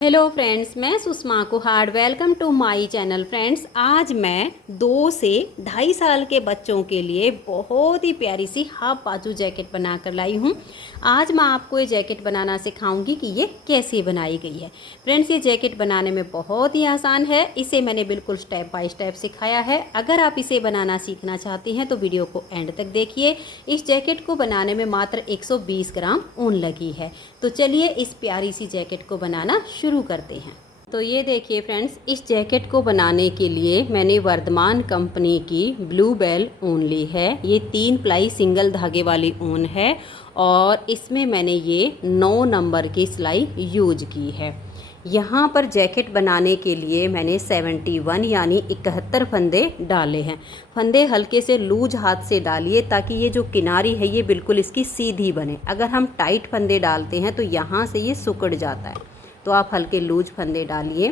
Hello friends, मैं Sushma Kuhad. Welcome to my channel. Friends, आज मैं 2 से 2.5 साल के बच्चों के लिए बहुत ही प्यारी सी हाफ बाजू जैकेट बना कर लाई हूँ। आज मैं आपको ये जैकेट बनाना सिखाऊंगी कि ये कैसे बनाई गई है। फ्रेंड्स, ये जैकेट बनाने में बहुत ही आसान है। इसे मैंने बिल्कुल स्टेप बाय स्टेप सिखाया है। अगर आप इसे बनाना सीखना चाहती हैं तो वीडियो को एंड तक देखिए। इस जैकेट को बनाने में मात्र 120 ग्राम ऊन लगी है। तो चलिए इस प्यारी सी जैकेट को बनाना शुरू करते हैं। तो ये देखिए फ्रेंड्स, इस जैकेट को बनाने के लिए मैंने वर्धमान कंपनी की ब्लू बेल ऊन ली है। ये 3 प्लाई सिंगल धागे वाली ऊन है और इसमें मैंने ये 9 नंबर की सिलाई यूज की है। यहाँ पर जैकेट बनाने के लिए मैंने 71 यानी 71 फंदे डाले हैं। फंदे हल्के से लूज हाथ से डालिए ताकि ये जो किनारी है ये बिल्कुल इसकी सीधी बने। अगर हम टाइट फंदे डालते हैं तो यहाँ से ये सिकुड़ जाता है, तो आप हल्के लूज फंदे डालिए।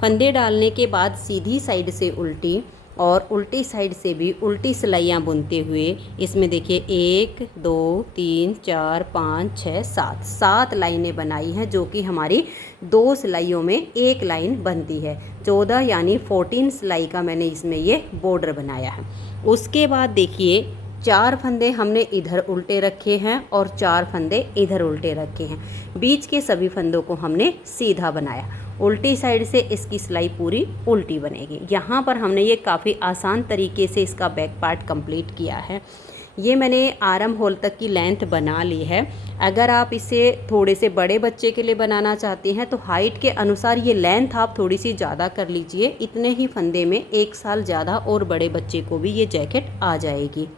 फंदे डालने के बाद सीधी साइड से उल्टी और उल्टी साइड से भी उल्टी सिलाइयाँ बुनते हुए इसमें देखिए 1 2 3 4 5 6 7 लाइनें बनाई हैं, जो कि हमारी 2 सिलाइयों में एक लाइन बनती है। 14 यानी 14 सिलाई का मैंने इसमें ये बॉर्डर बनाया है। उसके बाद देखिए 4 फंदे हमने इधर उल्टे रखे हैं और 4 फंदे इधर उल्टे रखे हैं। बीच के सभी फंदों को हमने सीधा बनाया। उल्टी साइड से इसकी सिलाई पूरी उल्टी बनेगी। यहाँ पर हमने ये काफ़ी आसान तरीके से इसका बैक पार्ट कंप्लीट किया है। ये मैंने आर्म होल तक की लेंथ बना ली है। अगर आप इसे थोड़े से बड़े बच्चे के लिए बनाना चाहते हैं तो हाइट के अनुसार ये लेंथ आप थोड़ी सी ज़्यादा कर लीजिए। इतने ही फंदे में 1 साल ज़्यादा और बड़े बच्चे को भी ये जैकेट आ जाएगी।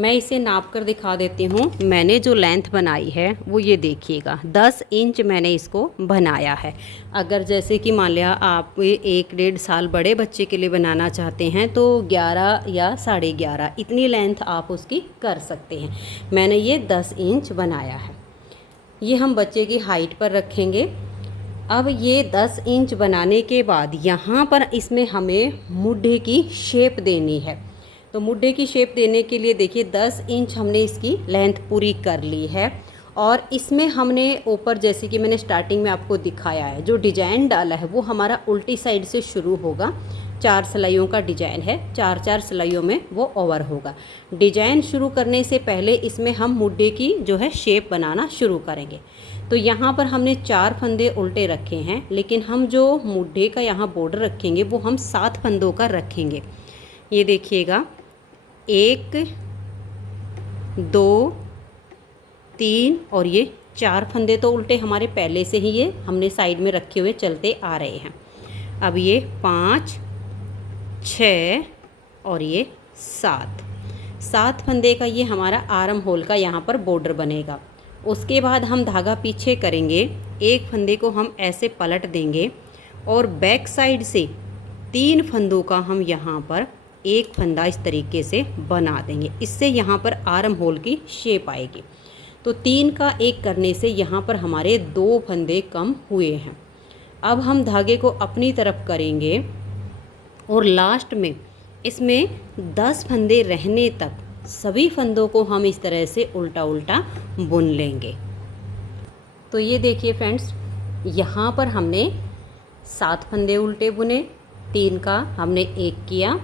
मैं इसे नाप कर दिखा देती हूँ। मैंने जो लेंथ बनाई है वो ये देखिएगा, 10 इंच मैंने इसको बनाया है। अगर जैसे कि मान लिया आप 1 डेढ़ साल बड़े बच्चे के लिए बनाना चाहते हैं तो 11 या 11.5 इतनी लेंथ आप उसकी कर सकते हैं। मैंने ये 10 इंच बनाया है। ये हम बच्चे की हाइट पर रखेंगे। अब ये 10 इंच बनाने के बाद यहाँ पर इसमें हमें मुड्ढे की शेप देनी है। तो मुड्ढे की शेप देने के लिए देखिए 10 इंच हमने इसकी लेंथ पूरी कर ली है और इसमें हमने ऊपर, जैसे कि मैंने स्टार्टिंग में आपको दिखाया है, जो डिजाइन डाला है वो हमारा उल्टी साइड से शुरू होगा। 4 सिलाइयों का डिजाइन है, 4 सिलाइयों में वो ओवर होगा। डिजाइन शुरू करने से पहले इसमें हम मुड्ढे की जो है शेप बनाना शुरू करेंगे। तो यहाँ पर हमने 4 फंदे उल्टे रखे हैं, लेकिन हम जो मुड्ढे का यहाँ बॉर्डर रखेंगे वो हम 7 फंदों का रखेंगे। ये देखिएगा, 1 2 3 और ये 4 फंदे तो उल्टे हमारे पहले से ही ये हमने साइड में रखे हुए चलते आ रहे हैं। अब ये 5 6 और ये 7 फंदे का ये हमारा आर्म होल का यहाँ पर बॉर्डर बनेगा। उसके बाद हम धागा पीछे करेंगे, एक फंदे को हम ऐसे पलट देंगे और बैक साइड से 3 फंदों का हम यहाँ पर एक फंदा इस तरीके से बना देंगे। इससे यहाँ पर आर्म होल की शेप आएगी। तो 3 का 1 करने से यहाँ पर हमारे 2 फंदे कम हुए हैं। अब हम धागे को अपनी तरफ करेंगे और लास्ट में इसमें 10 फंदे रहने तक सभी फंदों को हम इस तरह से उल्टा उल्टा बुन लेंगे। तो ये देखिए फ्रेंड्स, यहाँ पर हमने 7 फंदे उल्टे बुने, 3 का हमने 1 किया।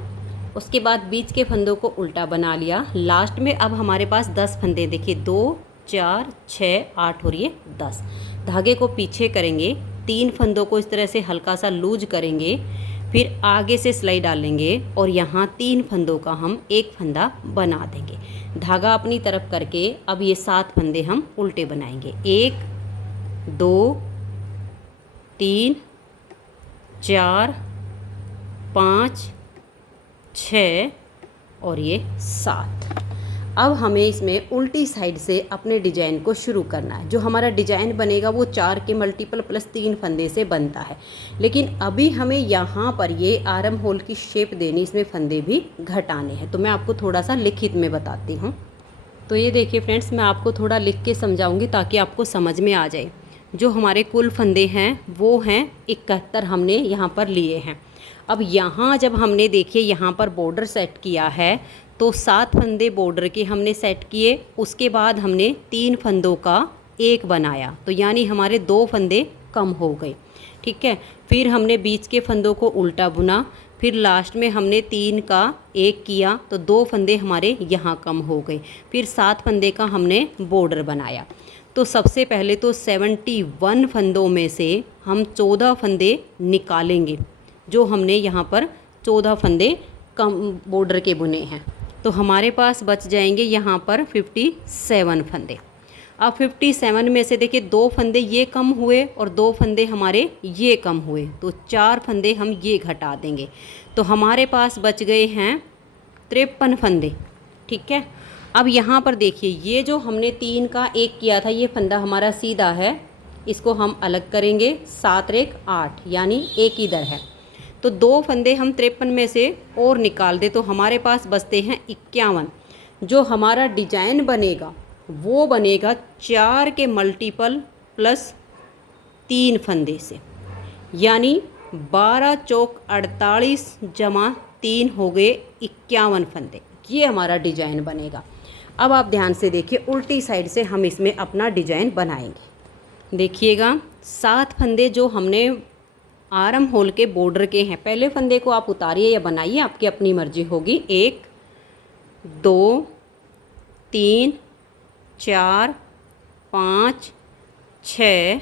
उसके बाद बीच के फंदों को उल्टा बना लिया। लास्ट में अब हमारे पास 10 फंदे, देखिए 2 4 6 8 और ये 10। धागे को पीछे करेंगे, 3 फंदों को इस तरह से हल्का सा लूज करेंगे, फिर आगे से सिलाई डालेंगे और यहाँ 3 फंदों का हम एक फंदा बना देंगे। धागा अपनी तरफ करके अब ये 7 फंदे हम उल्टे बनाएंगे। 1 2 3 4 5 6 और ये 7। अब हमें इसमें उल्टी साइड से अपने डिजाइन को शुरू करना है। जो हमारा डिजाइन बनेगा वो 4 के मल्टीपल प्लस 3 फंदे से बनता है, लेकिन अभी हमें यहाँ पर ये आर्म होल की शेप देनी, इसमें फंदे भी घटाने हैं। तो मैं आपको थोड़ा सा लिखित में बताती हूँ। तो ये देखिए फ्रेंड्स, मैं आपको थोड़ा लिख के समझाऊँगी ताकि आपको समझ में आ जाए। जो हमारे कुल फंदे हैं वो हैं 71 हमने यहाँ पर लिए हैं। अब यहाँ जब हमने देखिए यहाँ पर बॉर्डर सेट किया है तो 7 फंदे बॉर्डर के हमने सेट किए। उसके बाद हमने 3 फंदों का 1 बनाया, तो यानी हमारे 2 फंदे कम हो गए। ठीक है। फिर हमने बीच के फंदों को उल्टा बुना, फिर लास्ट में हमने 3 का 1 किया तो 2 फंदे हमारे यहाँ कम हो गए। फिर 7 फंदे का हमने बॉर्डर बनाया। तो सबसे पहले तो 71 फंदों में से हम 14 फंदे निकालेंगे, जो हमने यहाँ पर 14 फंदे कम बॉर्डर के बुने हैं। तो हमारे पास बच जाएंगे यहाँ पर 57 फंदे। अब 57 में से देखिए 2 फंदे ये कम हुए और 2 फंदे हमारे ये कम हुए, तो 4 फंदे हम ये घटा देंगे। तो हमारे पास बच गए हैं 53 फंदे। ठीक है। अब यहाँ पर देखिए ये जो हमने 3 का 1 किया था, ये फंदा हमारा सीधा है, इसको हम अलग करेंगे। 7 रेख 8 यानी एक इधर है। तो 2 फंदे हम 53 में से और निकाल दे तो हमारे पास बचते हैं 51। जो हमारा डिजाइन बनेगा वो बनेगा 4 के मल्टीपल प्लस 3 फंदे से, यानी 12 चौक 48 जमा 3 हो गए 51 फंदे। ये हमारा डिजाइन बनेगा। अब आप ध्यान से देखिए, उल्टी साइड से हम इसमें अपना डिजाइन बनाएंगे। देखिएगा 7 फंदे जो हमने आर्म होल के बॉर्डर के हैं, पहले फंदे को आप उतारिए या बनाइए, आपकी अपनी मर्जी होगी। 1 2 3 4 5 6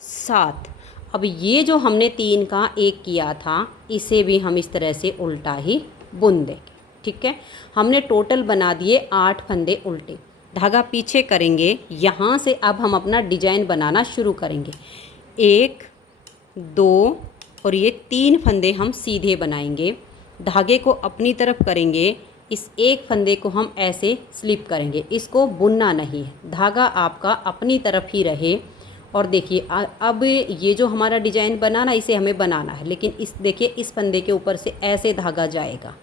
7। अब ये जो हमने 3 का 1 किया था, इसे भी हम इस तरह से उल्टा ही बुन देंगे। ठीक है। हमने टोटल बना दिए 8 फंदे उल्टे। धागा पीछे करेंगे, यहाँ से अब हम अपना डिजाइन बनाना शुरू करेंगे। 1 2 और ये 3 फंदे हम सीधे बनाएंगे। धागे को अपनी तरफ करेंगे, इस एक फंदे को हम ऐसे स्लिप करेंगे, इसको बुनना नहीं है, धागा आपका अपनी तरफ ही रहे। और देखिए अब ये जो हमारा डिजाइन बना ना, इसे हमें बनाना है, लेकिन इस देखिए इस फंदे के ऊपर से ऐसे धागा जाएगा।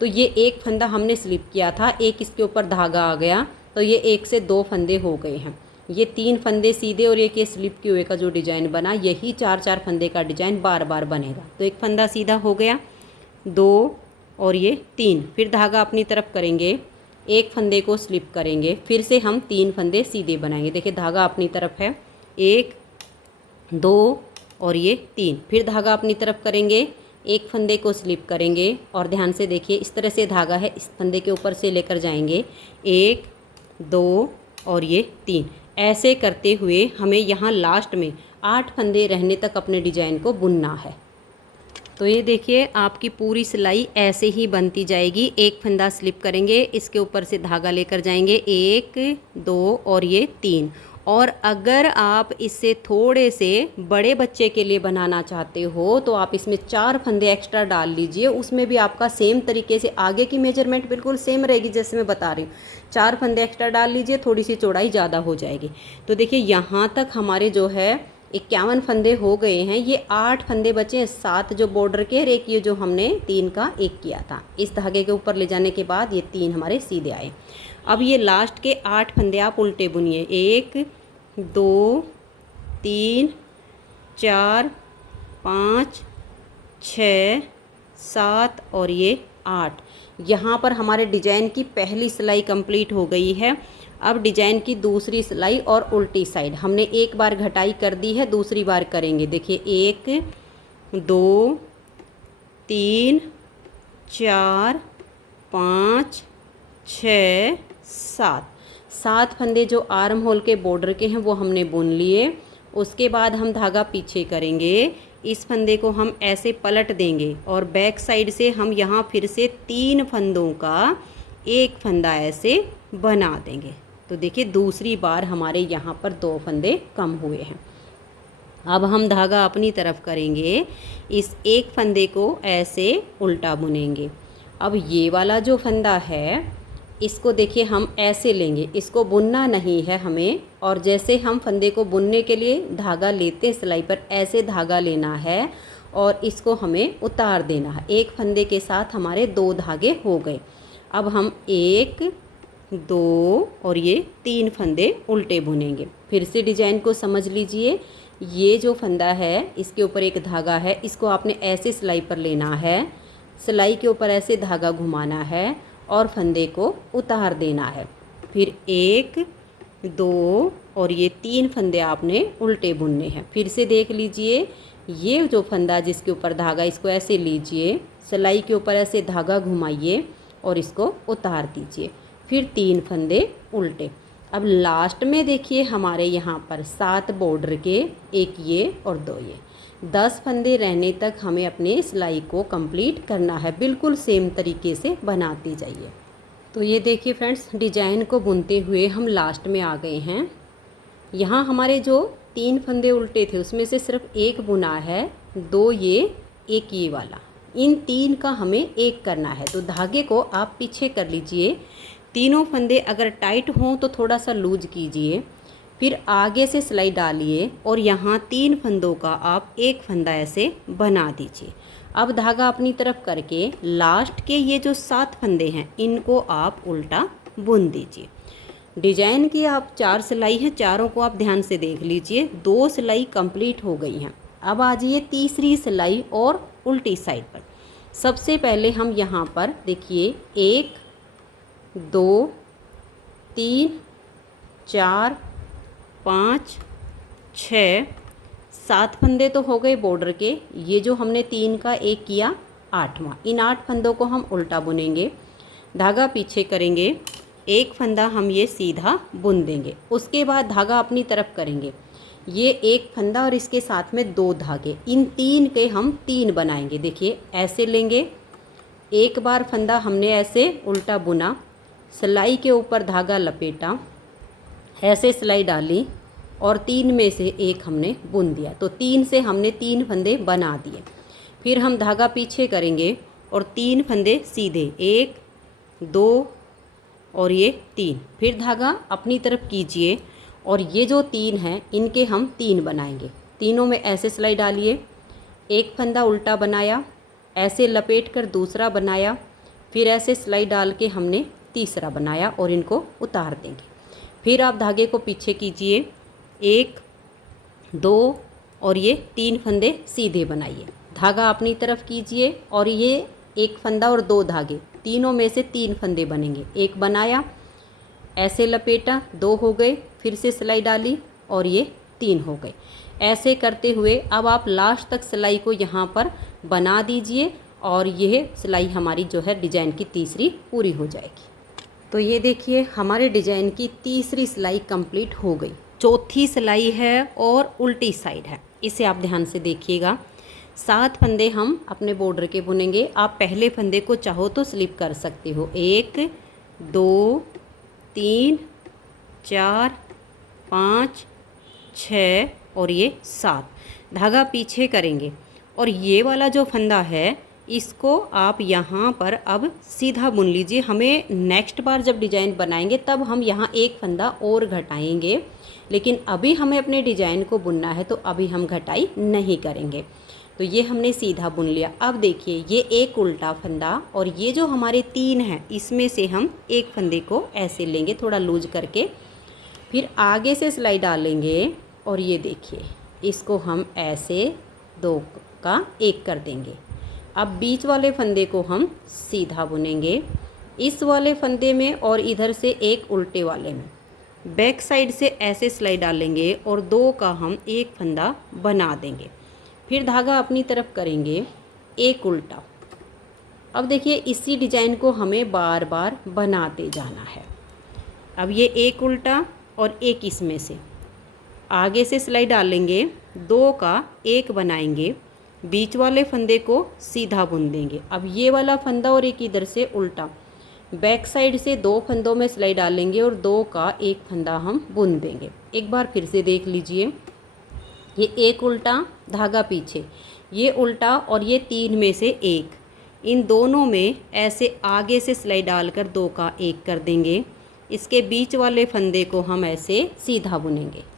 तो ये एक फंदा हमने स्लिप किया था, एक इसके ऊपर धागा आ गया, तो ये 1 से 2 फंदे हो गए हैं। ये 3 फंदे सीधे और एक ये स्लिप किए हुए का जो डिजाइन बना, यही 4-4 फंदे का डिजाइन बार बार बनेगा। तो एक फंदा सीधा हो गया, 2 और ये 3, फिर धागा अपनी तरफ करेंगे, एक फंदे को स्लिप करेंगे, फिर से हम 3 फंदे सीधे बनाएंगे। देखिए धागा अपनी तरफ है, 1 2 और ये 3, फिर धागा अपनी तरफ करेंगे, एक फंदे को स्लिप करेंगे और ध्यान से देखिए इस तरह से धागा है, इस फंदे के ऊपर से लेकर जाएंगे, 1 2 और ये 3। ऐसे करते हुए हमें यहाँ लास्ट में 8 फंदे रहने तक अपने डिजाइन को बुनना है। तो ये देखिए आपकी पूरी सिलाई ऐसे ही बनती जाएगी। एक फंदा स्लिप करेंगे, इसके ऊपर से धागा लेकर जाएंगे, 1 2 और ये 3। और अगर आप इससे थोड़े से बड़े बच्चे के लिए बनाना चाहते हो तो आप इसमें 4 फंदे एक्स्ट्रा डाल लीजिए, उसमें भी आपका सेम तरीके से आगे की मेजरमेंट बिल्कुल सेम रहेगी जैसे मैं बता रही हूँ। 4 फंदे एक्स्ट्रा डाल लीजिए, थोड़ी सी चौड़ाई ज़्यादा हो जाएगी। तो देखिए यहाँ तक हमारे जो है 51 फंदे हो गए हैं। ये 8 फंदे बचे हैं, 7 जो बॉर्डर के और एक ये जो हमने 3 का 1 किया था। इस धागे के ऊपर ले जाने के बाद ये 3 हमारे सीधे आए। अब ये लास्ट के 8 फंदे आप उल्टे बुनिए, 1 2 3 4 5 6 7 और ये 8। यहाँ पर हमारे डिजाइन की पहली सिलाई कंप्लीट हो गई है। अब डिजाइन की दूसरी सिलाई और उल्टी साइड हमने एक बार घटाई कर दी है, दूसरी बार करेंगे। देखिए 1 2 3 4 5 6 7 फंदे जो आर्म होल के बॉर्डर के हैं वो हमने बुन लिए। उसके बाद हम धागा पीछे करेंगे, इस फंदे को हम ऐसे पलट देंगे और बैक साइड से हम यहाँ फिर से 3 फंदों का एक फंदा ऐसे बना देंगे। तो देखिए दूसरी बार हमारे यहाँ पर 2 फंदे कम हुए हैं। अब हम धागा अपनी तरफ करेंगे, इस एक फंदे को ऐसे उल्टा बुनेंगे। अब ये वाला जो फंदा है इसको देखिए हम ऐसे लेंगे, इसको बुनना नहीं है हमें, और जैसे हम फंदे को बुनने के लिए धागा लेते हैं सिलाई पर, ऐसे धागा लेना है और इसको हमें उतार देना है। एक फंदे के साथ हमारे 2 धागे हो गए। अब हम 1 2 और ये 3 फंदे उल्टे बुनेंगे। फिर से डिजाइन को समझ लीजिए, ये जो फंदा है इसके ऊपर एक धागा है, इसको आपने ऐसे सिलाई पर लेना है, सिलाई के ऊपर ऐसे धागा घुमाना है और फंदे को उतार देना है। फिर 1 2 और ये 3 फंदे आपने उल्टे बुनने हैं। फिर से देख लीजिए, ये जो फंदा जिसके ऊपर धागा, इसको ऐसे लीजिए, सिलाई के ऊपर ऐसे धागा घुमाइए और इसको उतार दीजिए। फिर 3 फंदे उल्टे। अब लास्ट में देखिए हमारे यहाँ पर 7 बॉर्डर के, एक ये और 2 ये, 10 फंदे रहने तक हमें अपने सिलाई को कंप्लीट करना है। बिल्कुल सेम तरीके से बनाते जाइए। तो ये देखिए फ्रेंड्स, डिजाइन को बुनते हुए हम लास्ट में आ गए हैं। यहाँ हमारे जो 3 फंदे उल्टे थे उसमें से सिर्फ एक बुना है, 2 ये, एक ये वाला। इन 3 का हमें एक करना है। तो धागे को आप पीछे कर लीजिए। तीनों फंदे अगर टाइट हों तो थोड़ा सा लूज कीजिए, फिर आगे से सिलाई डालिए और यहाँ 3 फंदों का आप एक फंदा ऐसे बना दीजिए। अब धागा अपनी तरफ करके लास्ट के ये जो 7 फंदे हैं इनको आप उल्टा बुन दीजिए। डिजाइन की आप 4 सिलाई है, चारों को आप ध्यान से देख लीजिए। 2 सिलाई कंप्लीट हो गई हैं। अब आ जाइए तीसरी सिलाई और उल्टी साइड पर। सबसे पहले हम यहाँ पर देखिए 1 2 3 4 5 6 7 फंदे तो हो गए बॉर्डर के। ये जो हमने 3 का एक किया, 8वां। इन 8 फंदों को हम उल्टा बुनेंगे, धागा पीछे करेंगे, एक फंदा हम ये सीधा बुन देंगे। उसके बाद धागा अपनी तरफ करेंगे, ये एक फंदा और इसके साथ में 2 धागे, इन 3 के हम 3 बनाएंगे। देखिए ऐसे लेंगे, एक बार फंदा हमने ऐसे उल्टा बुना, सिलाई के ऊपर धागा लपेटा, ऐसे सिलाई डाली और 3 में से एक हमने बुन दिया। तो 3 से हमने 3 फंदे बना दिए। फिर हम धागा पीछे करेंगे और 3 फंदे सीधे, 1 2 और ये 3। फिर धागा अपनी तरफ कीजिए और ये जो 3 हैं इनके हम 3 बनाएंगे। तीनों में ऐसे सिलाई डालिए, एक फंदा उल्टा बनाया, ऐसे लपेट कर दूसरा बनाया, फिर ऐसे सिलाई डाल के हमने तीसरा बनाया और इनको उतार देंगे। फिर आप धागे को पीछे कीजिए, 1 2 और ये 3 फंदे सीधे बनाइए। धागा अपनी तरफ कीजिए और ये एक फंदा और 2 धागे, तीनों में से 3 फंदे बनेंगे। एक बनाया, ऐसे लपेटा, 2 हो गए, फिर से सिलाई डाली और ये 3 हो गए। ऐसे करते हुए अब आप लास्ट तक सिलाई को यहाँ पर बना दीजिए और यह सिलाई हमारी जो है डिजाइन की तीसरी पूरी हो जाएगी। तो ये देखिए हमारे डिजाइन की तीसरी सिलाई कंप्लीट हो गई। चौथी सिलाई है और उल्टी साइड है, इसे आप ध्यान से देखिएगा। 7 फंदे हम अपने बॉर्डर के बुनेंगे। आप पहले फंदे को चाहो तो स्लिप कर सकते हो, 1 2 3 4 5 6 और ये 7। धागा पीछे करेंगे और ये वाला जो फंदा है इसको आप यहाँ पर अब सीधा बुन लीजिए। हमें नेक्स्ट बार जब डिज़ाइन बनाएंगे तब हम यहाँ एक फंदा और घटाएंगे, लेकिन अभी हमें अपने डिज़ाइन को बुनना है तो अभी हम घटाई नहीं करेंगे। तो ये हमने सीधा बुन लिया। अब देखिए ये एक उल्टा फंदा और ये जो हमारे 3 हैं इसमें से हम एक फंदे को ऐसे लेंगे थोड़ा लूज करके, फिर आगे से सिलाई डालेंगे और ये देखिए इसको हम ऐसे 2 का 1 कर देंगे। अब बीच वाले फंदे को हम सीधा बुनेंगे, इस वाले फंदे में और इधर से एक उल्टे वाले में बैक साइड से ऐसे सिलाई डालेंगे और 2 का हम एक फंदा बना देंगे। फिर धागा अपनी तरफ करेंगे, एक उल्टा। अब देखिए इसी डिज़ाइन को हमें बार बार बनाते जाना है। अब ये एक उल्टा और एक इसमें से आगे से सिलाई डालेंगे, 2 का 1 बनाएंगे, बीच वाले फंदे को सीधा बुन देंगे। अब ये वाला फंदा और एक इधर से उल्टा, बैक साइड से 2 फंदों में सिलाई डालेंगे और 2 का 1 फंदा हम बुन देंगे। एक बार फिर से देख लीजिए, ये एक उल्टा, धागा पीछे, ये उल्टा और ये 3 में से 1, इन दोनों में ऐसे आगे से सिलाई डालकर 2 का 1 कर देंगे। इसके बीच वाले फंदे को हम ऐसे सीधा बुनेंगे।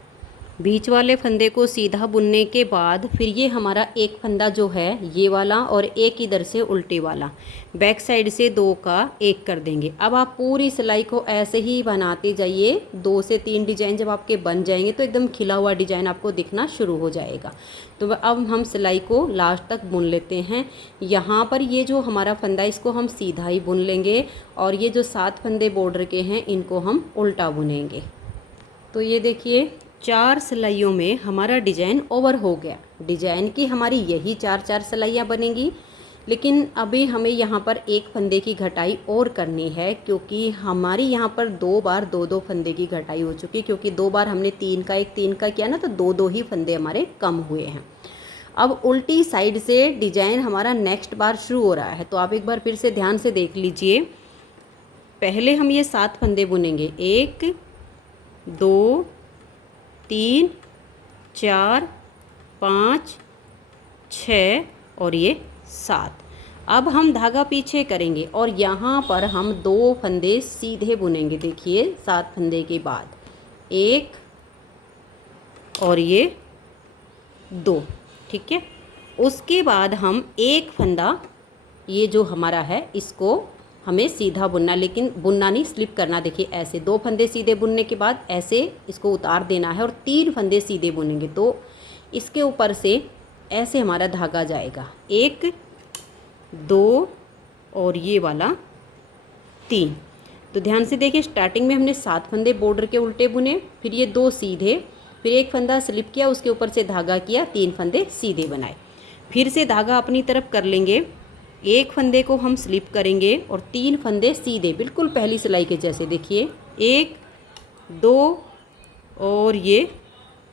बीच वाले फंदे को सीधा बुनने के बाद फिर ये हमारा एक फंदा जो है ये वाला और एक इधर से उल्टे वाला, बैक साइड से 2 का 1 कर देंगे। अब आप पूरी सिलाई को ऐसे ही बनाते जाइए। 2 से 3 डिजाइन जब आपके बन जाएंगे तो एकदम खिला हुआ डिजाइन आपको दिखना शुरू हो जाएगा। तो अब हम सिलाई को लास्ट तक बुन लेते हैं। यहाँ पर ये जो हमारा फंदा इसको हम सीधा ही बुन लेंगे और ये जो 7 फंदे बॉर्डर के हैं इनको हम उल्टा बुनेंगे। तो ये देखिए 4 सिलाइयों में हमारा डिजाइन ओवर हो गया। डिजाइन की हमारी यही 4 सिलाइयाँ बनेंगी, लेकिन अभी हमें यहाँ पर एक फंदे की घटाई और करनी है, क्योंकि हमारी यहाँ पर 2 बार 2 फंदे की घटाई हो चुकी, क्योंकि 2 बार हमने 3 का किया ना, तो 2 ही फंदे हमारे कम हुए हैं। अब उल्टी साइड से डिजाइन हमारा नेक्स्ट बार शुरू हो रहा है, तो आप एक बार फिर से ध्यान से देख लीजिए। पहले हम ये 7 फंदे बुनेंगे, 1 2 3 4 5 6 और ये 7। अब हम धागा पीछे करेंगे और यहाँ पर हम 2 फंदे सीधे बुनेंगे। देखिए 7 फंदे के बाद 1 और ये 2, ठीक है। उसके बाद हम एक फंदा, ये जो हमारा है, इसको हमें सीधा बुनना, लेकिन बुनना नहीं, स्लिप करना। देखिए ऐसे 2 फंदे सीधे बुनने के बाद ऐसे इसको उतार देना है और 3 फंदे सीधे बुनेंगे, तो इसके ऊपर से ऐसे हमारा धागा जाएगा, 1 2 और ये वाला 3। तो ध्यान से देखिए, स्टार्टिंग में हमने 7 फंदे बॉर्डर के उल्टे बुने, फिर ये 2 सीधे, फिर एक फंदा स्लिप किया, उसके ऊपर से धागा किया, 3 फंदे सीधे बनाए। फिर से धागा अपनी तरफ कर लेंगे, एक फंदे को हम स्लिप करेंगे और 3 फंदे सीधे, बिल्कुल पहली सिलाई के जैसे। देखिए 1 2 और ये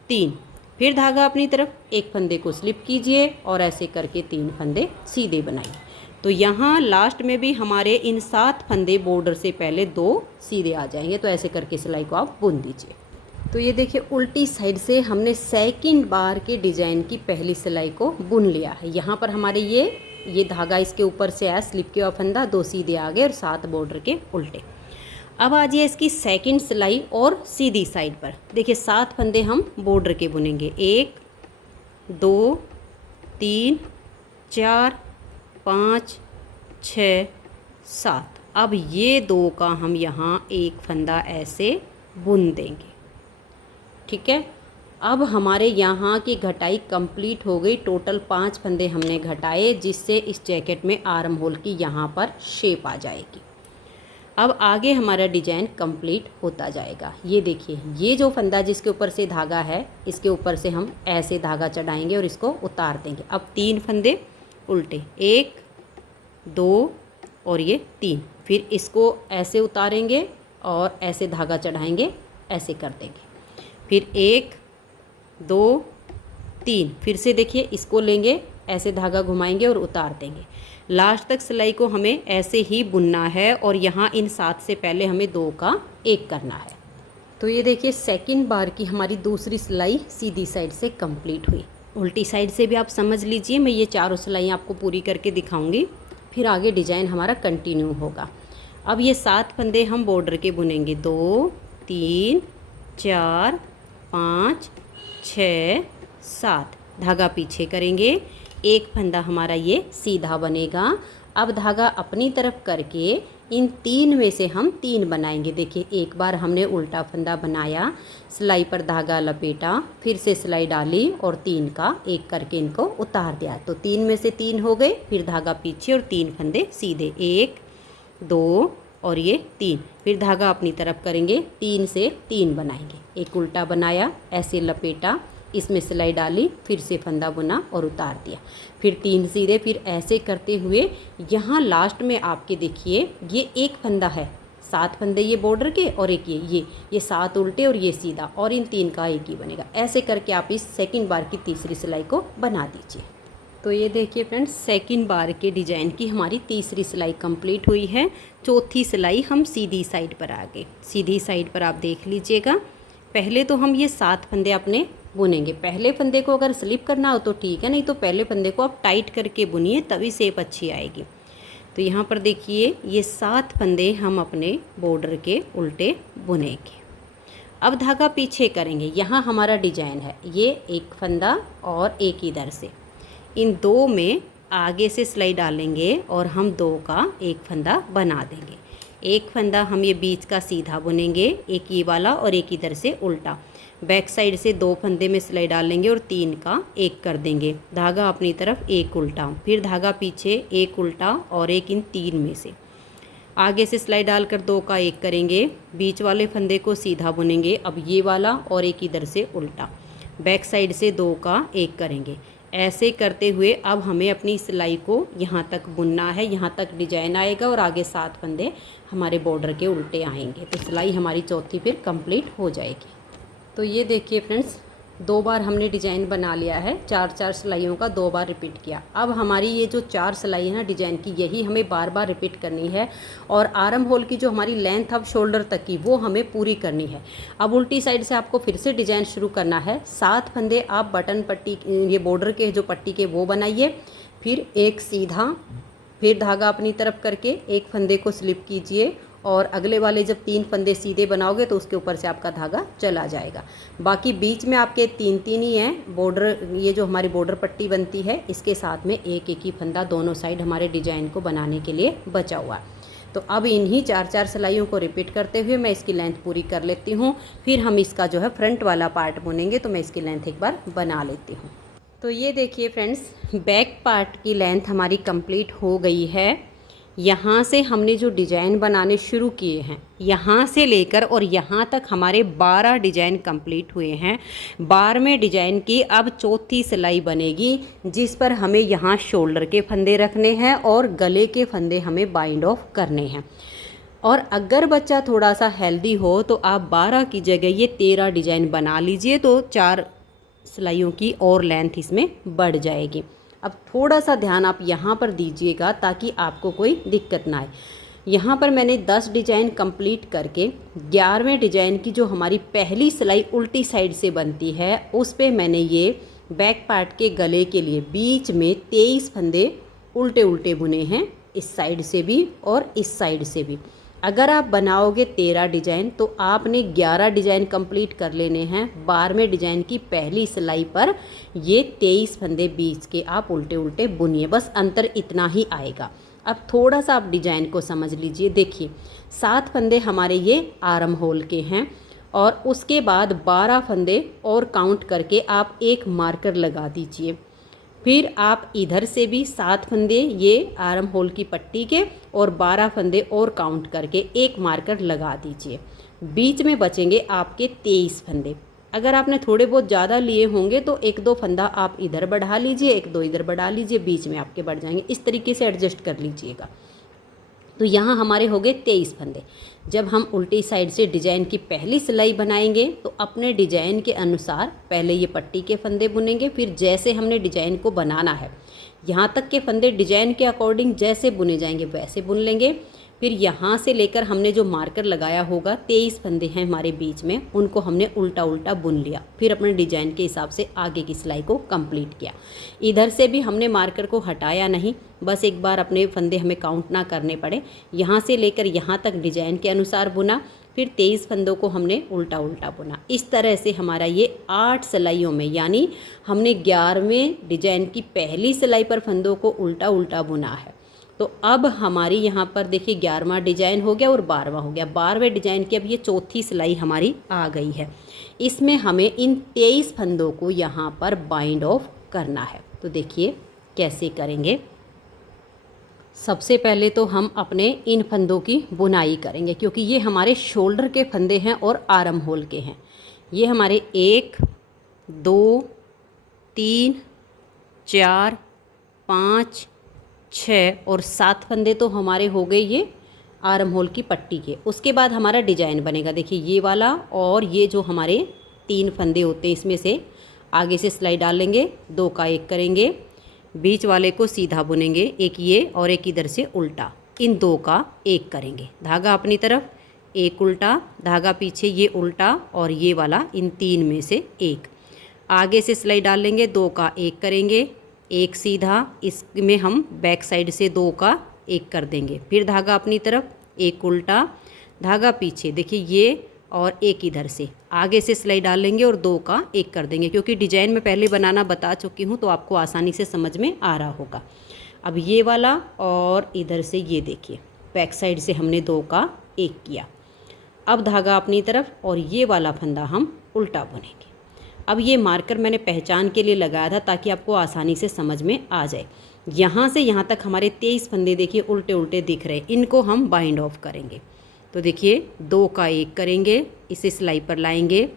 3, फिर धागा अपनी तरफ, एक फंदे को स्लिप कीजिए और ऐसे करके 3 फंदे सीधे बनाइए। तो यहाँ लास्ट में भी हमारे इन 7 फंदे बॉर्डर से पहले 2 सीधे आ जाएंगे। तो ऐसे करके सिलाई को आप बुन दीजिए। तो ये देखिए उल्टी साइड से हमने सेकंड बार के डिजाइन की पहली सिलाई को बुन लिया है। यहाँ पर हमारे ये धागा इसके ऊपर से आया, स्लिप किया फंदा, 2 सीधे आ गए और 7 बॉर्डर के उल्टे। अब आ जाइए इसकी सेकंड सिलाई और सीधी साइड पर। देखिए 7 फंदे हम बॉर्डर के बुनेंगे, 1 2 3 4 5 6 7। अब ये 2 का हम यहाँ एक फंदा ऐसे बुन देंगे, ठीक है। अब हमारे यहाँ की घटाई कंप्लीट हो गई। टोटल 5 फंदे हमने घटाए, जिससे इस जैकेट में आर्म होल की यहाँ पर शेप आ जाएगी। अब आगे हमारा डिजाइन कंप्लीट होता जाएगा। ये देखिए, ये जो फंदा जिसके ऊपर से धागा है, इसके ऊपर से हम ऐसे धागा चढ़ाएंगे और इसको उतार देंगे। अब 3 फंदे उल्टे, 1 2 और ये 3, फिर इसको ऐसे उतारेंगे और ऐसे धागा चढ़ाएंगे, ऐसे कर देंगे। फिर 1 2 3, फिर से देखिए इसको लेंगे, ऐसे धागा घुमाएंगे और उतार देंगे। लास्ट तक सिलाई को हमें ऐसे ही बुनना है और यहाँ इन 7 से पहले हमें 2 का 1 करना है। तो ये देखिए सेकंड बार की हमारी दूसरी सिलाई सीधी साइड से कंप्लीट हुई। उल्टी साइड से भी आप समझ लीजिए, मैं ये 4 सिलाइयाँ आपको पूरी करके दिखाऊंगी, फिर आगे डिजाइन हमारा कंटिन्यू होगा। अब ये 7 फंदे हम बॉर्डर के बुनेंगे, 2 3 4 5 6 7। धागा पीछे करेंगे, एक फंदा हमारा ये सीधा बनेगा। अब धागा अपनी तरफ करके इन 3 में से हम 3 बनाएंगे। देखिए एक बार हमने उल्टा फंदा बनाया, सिलाई पर धागा लपेटा, फिर से सिलाई डाली और 3 का 1 करके इनको उतार दिया। तो 3 में से 3 हो गए, फिर धागा पीछे और 3 फंदे सीधे, 1 2 और ये 3। फिर धागा अपनी तरफ करेंगे, 3 से 3 बनाएंगे। एक उल्टा बनाया, ऐसे लपेटा, इसमें सिलाई डाली, फिर से फंदा बुना और उतार दिया, फिर 3 सीधे, फिर ऐसे करते हुए यहाँ लास्ट में आपके देखिए ये एक फंदा है, 7 फंदे ये बॉर्डर के और एक ये 7 उल्टे और ये सीधा, और इन 3 का 1 ही बनेगा। ऐसे करके आप इस सेकंड बार की तीसरी सिलाई को बना दीजिए। तो ये देखिए फ्रेंड्स, सेकंड बार के डिजाइन की हमारी तीसरी सिलाई कंप्लीट हुई है। चौथी सिलाई हम सीधी साइड पर आ गए। सीधी साइड पर आप देख लीजिएगा, पहले तो हम ये 7 फंदे अपने बुनेंगे। पहले फंदे को अगर स्लिप करना हो तो ठीक है, नहीं तो पहले फंदे को आप टाइट करके बुनिए, तभी शेप अच्छी आएगी। तो यहाँ पर देखिए ये 7 फंदे हम अपने बॉर्डर के उल्टे बुनेंगे। अब धागा पीछे करेंगे, यहाँ हमारा डिजाइन है, ये एक फंदा और एक इधर से, इन 2 में आगे से सिलाई डालेंगे और हम 2 का 1 फंदा बना देंगे। एक फंदा हम ये बीच का सीधा बुनेंगे, एक ये वाला और एक इधर से उल्टा। बैक साइड से 2 फंदे में सिलाई डालेंगे और 3 का 1 कर देंगे। धागा अपनी तरफ 1 उल्टा, फिर धागा पीछे 1 उल्टा और एक इन 3 में से। आगे से सिलाई डालकर 2 का 1 करेंगे, बीच वाले फंदे को सीधा बुनेंगे। अब ये वाला और एक इधर से उल्टा, बैक साइड से 2 का 1 करेंगे। ऐसे करते हुए अब हमें अपनी सिलाई को यहाँ तक बुनना है, यहाँ तक डिजाइन आएगा और आगे 7 फंदे हमारे बॉर्डर के उल्टे आएंगे, तो सिलाई हमारी चौथी फिर कंप्लीट हो जाएगी। तो ये देखिए फ्रेंड्स, 2 बार हमने डिजाइन बना लिया है, 4-4 सिलाइयों का 2 बार रिपीट किया। अब हमारी ये जो 4 सिलाई है ना डिजाइन की, यही हमें बार बार रिपीट करनी है और आर्म होल की जो हमारी लेंथ अब शोल्डर तक की वो हमें पूरी करनी है। अब उल्टी साइड से आपको फिर से डिजाइन शुरू करना है। 7 फंदे आप बटन पट्टी, ये बॉर्डर के जो पट्टी के वो बनाइए, फिर एक सीधा, फिर धागा अपनी तरफ करके एक फंदे को स्लिप कीजिए और अगले वाले जब 3 फंदे सीधे बनाओगे तो उसके ऊपर से आपका धागा चला जाएगा। बाकी बीच में आपके 3-3 ही हैं बॉर्डर, ये जो हमारी बॉर्डर पट्टी बनती है इसके साथ में एक एक ही फंदा दोनों साइड हमारे डिजाइन को बनाने के लिए बचा हुआ है। तो अब इन्हीं 4-4 सिलाइयों को रिपीट करते हुए मैं इसकी लेंथ पूरी कर लेती हूँ, फिर हम इसका जो है फ्रंट वाला पार्ट बुनेंगे। तो मैं इसकी लेंथ एक बार बना लेती हूँ। तो ये देखिए फ्रेंड्स, बैक पार्ट की लेंथ हमारी कंप्लीट हो गई है। यहाँ से हमने जो डिज़ाइन बनाने शुरू किए हैं, यहाँ से लेकर और यहाँ तक हमारे 12 डिज़ाइन कंप्लीट हुए हैं। 12वें डिज़ाइन की अब चौथी सिलाई बनेगी, जिस पर हमें यहाँ शोल्डर के फंदे रखने हैं और गले के फंदे हमें बाइंड ऑफ करने हैं। और अगर बच्चा थोड़ा सा हेल्दी हो तो आप 12 की जगह ये 13 डिज़ाइन बना लीजिए, तो 4 सिलाइयों की और लेंथ इसमें बढ़ जाएगी। अब थोड़ा सा ध्यान आप यहाँ पर दीजिएगा ताकि आपको कोई दिक्कत ना आए। यहाँ पर मैंने 10 डिज़ाइन कंप्लीट करके 11वें डिज़ाइन की जो हमारी पहली सिलाई उल्टी साइड से बनती है, उस पे मैंने ये बैक पार्ट के गले के लिए बीच में 23 फंदे उल्टे उल्टे बुने हैं, इस साइड से भी और इस साइड से भी। अगर आप बनाओगे 13 डिज़ाइन तो आपने 11 डिज़ाइन कंप्लीट कर लेने हैं। 12वें डिज़ाइन की पहली सिलाई पर ये 23 फंदे बीच के आप उल्टे उल्टे बुनिए, बस अंतर इतना ही आएगा। अब थोड़ा सा आप डिज़ाइन को समझ लीजिए। देखिए 7 फंदे हमारे ये आर्म होल के हैं और उसके बाद 12 फंदे और काउंट करके आप एक मार्कर लगा दीजिए। फिर आप इधर से भी 7 फंदे ये आर्म होल की पट्टी के और 12 फंदे और काउंट करके एक मार्कर लगा दीजिए। बीच में बचेंगे आपके 23 फंदे। अगर आपने थोड़े बहुत ज़्यादा लिए होंगे तो 1-2 फंदा आप इधर बढ़ा लीजिए, 1-2 इधर बढ़ा लीजिए, बीच में आपके बढ़ जाएंगे। इस तरीके से एडजस्ट कर लीजिएगा। तो यहाँ हमारे हो गए 23 फंदे। जब हम उल्टी साइड से डिज़ाइन की पहली सिलाई बनाएंगे तो अपने डिज़ाइन के अनुसार पहले ये पट्टी के फंदे बुनेंगे, फिर जैसे हमने डिज़ाइन को बनाना है यहाँ तक के फंदे डिज़ाइन के अकॉर्डिंग जैसे बुने जाएंगे वैसे बुन लेंगे। फिर यहाँ से लेकर हमने जो मार्कर लगाया होगा 23 फंदे हैं हमारे बीच में, उनको हमने उल्टा उल्टा बुन लिया, फिर अपने डिज़ाइन के हिसाब से आगे की सिलाई को कंप्लीट किया। इधर से भी हमने मार्कर को हटाया नहीं, बस एक बार अपने फंदे हमें काउंट ना करने पड़े। यहाँ से लेकर यहाँ तक डिज़ाइन के अनुसार बुना, फिर 23 फंदों को हमने उल्टा उल्टा बुना। इस तरह से हमारा ये 8 सिलाइयों में, यानी हमने 11वें डिज़ाइन की पहली सिलाई पर फंदों को उल्टा उल्टा बुना है। तो अब हमारी यहाँ पर देखिए 11वां डिज़ाइन हो गया और 12वां हो गया। 12वें डिज़ाइन की अब ये चौथी सिलाई हमारी आ गई है। इसमें हमें इन 23 फंदों को यहाँ पर बाइंड ऑफ करना है। तो देखिए कैसे करेंगे। सबसे पहले तो हम अपने इन फंदों की बुनाई करेंगे, क्योंकि ये हमारे शोल्डर के फंदे हैं और आर्म होल के हैं। ये हमारे 1, 2, 3, 4, 5, 6 और 7 फंदे तो हमारे हो गए ये आर्म होल की पट्टी के। उसके बाद हमारा डिज़ाइन बनेगा। देखिए ये वाला और ये जो हमारे 3 फंदे होते हैं, इसमें से आगे से सिलाई डाल लेंगे, 2 का 1 करेंगे, बीच वाले को सीधा बुनेंगे, एक ये और एक इधर से उल्टा, इन 2 का 1 करेंगे, धागा अपनी तरफ, एक उल्टा, धागा पीछे, ये उल्टा और ये वाला, इन 3 में से 1। आगे से सिलाई डाल लेंगे, 2 का 1 करेंगे, एक सीधा, इसमें हम बैक साइड से 2 का 1 कर देंगे, फिर धागा अपनी तरफ, एक उल्टा, धागा पीछे, देखिए ये और एक इधर से, आगे से सिलाई डाल लेंगे और 2 का 1 कर देंगे। क्योंकि डिजाइन में पहले बनाना बता चुकी हूँ तो आपको आसानी से समझ में आ रहा होगा। अब ये वाला और इधर से ये देखिए बैक साइड से हमने 2 का 1 किया। अब धागा अपनी तरफ और ये वाला फंदा हम उल्टा बुनेंगे। अब ये मार्कर मैंने पहचान के लिए लगाया था ताकि आपको आसानी से समझ में आ जाए। यहाँ से यहाँ तक हमारे 23 फंदे देखिए उल्टे उल्टे दिख रहे, इनको हम बाइंड ऑफ करेंगे। तो देखिए 2 का 1 करेंगे, इसे सिलाई पर लाएंगे,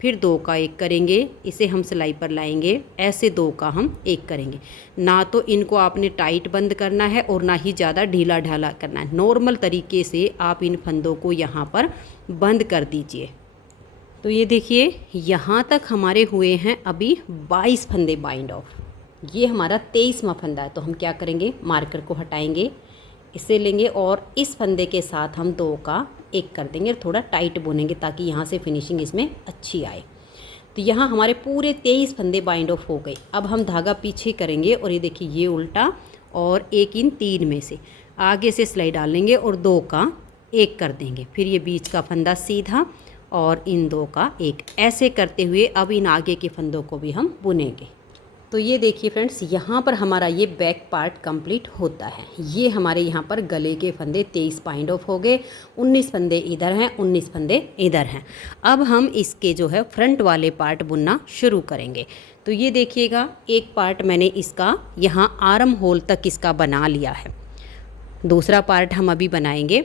फिर 2 का 1 करेंगे, इसे हम सिलाई पर लाएंगे, ऐसे 2 का हम 1 करेंगे। ना तो इनको आपने टाइट बंद करना है और ना ही ज़्यादा ढीला ढाला करना है, नॉर्मल तरीके से आप इन फंदों को यहाँ पर बंद कर दीजिए। तो ये देखिए यहाँ तक हमारे हुए हैं अभी 22 फंदे बाइंड ऑफ। ये हमारा 23वां फंदा है। तो हम क्या करेंगे, मार्कर को हटाएंगे, इसे लेंगे और इस फंदे के साथ हम 2 का 1 कर देंगे, थोड़ा टाइट बुनेंगे ताकि यहाँ से फिनिशिंग इसमें अच्छी आए। तो यहाँ हमारे पूरे 23 फंदे बाइंड ऑफ हो गए। अब हम धागा पीछे करेंगे और ये देखिए ये उल्टा और एक इन 3 में से आगे से सिलाई डालेंगे और 2 का 1 कर देंगे, फिर ये बीच का फंदा सीधा और इन 2 का 1, ऐसे करते हुए अब इन आगे के फंदों को भी हम बुनेंगे। तो ये देखिए फ्रेंड्स, यहाँ पर हमारा ये बैक पार्ट कंप्लीट होता है। ये हमारे यहाँ पर गले के फंदे 23 बाइंड ऑफ हो गए, 19 फंदे इधर हैं, 19 फंदे इधर हैं। अब हम इसके जो है फ्रंट वाले पार्ट बुनना शुरू करेंगे। तो ये देखिएगा एक पार्ट मैंने इसका यहाँ आर्म होल तक इसका बना लिया है, दूसरा पार्ट हम अभी बनाएंगे।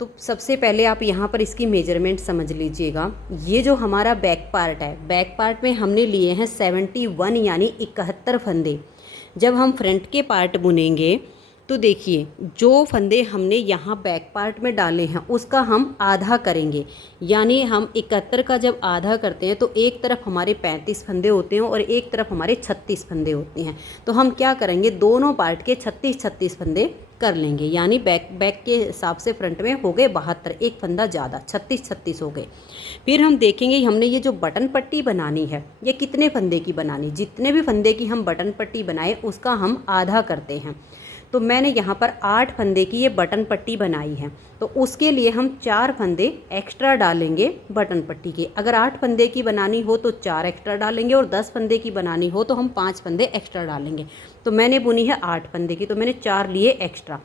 तो सबसे पहले आप यहाँ पर इसकी मेजरमेंट समझ लीजिएगा। ये जो हमारा बैक पार्ट है, बैक पार्ट में हमने लिए हैं 71 यानी 71 फंदे। जब हम फ्रंट के पार्ट बुनेंगे तो देखिए जो फंदे हमने यहाँ बैक पार्ट में डाले हैं उसका हम आधा करेंगे, यानी हम 71 का जब आधा करते हैं तो एक तरफ हमारे 35 फंदे होते हैं और एक तरफ हमारे 36 फंदे होते हैं। तो हम क्या करेंगे, दोनों पार्ट के 36 फंदे कर लेंगे, यानी बैक के हिसाब से फ्रंट में हो गए 72, एक फंदा ज़्यादा 36 हो गए। फिर हम देखेंगे हमने ये जो बटन पट्टी बनानी है ये कितने फंदे की बनानी, जितने भी फंदे की हम बटन पट्टी बनाए उसका हम आधा करते हैं। तो मैंने यहाँ पर 8 फंदे की ये बटन पट्टी बनाई है, तो उसके लिए हम 4 फंदे एक्स्ट्रा डालेंगे बटन पट्टी के। अगर 8 फंदे की बनानी हो तो 4 एक्स्ट्रा डालेंगे और 10 फंदे की बनानी हो तो हम 5 फंदे एक्स्ट्रा डालेंगे। तो मैंने बुनी है 8 फंदे की, तो मैंने 4 लिए एक्स्ट्रा।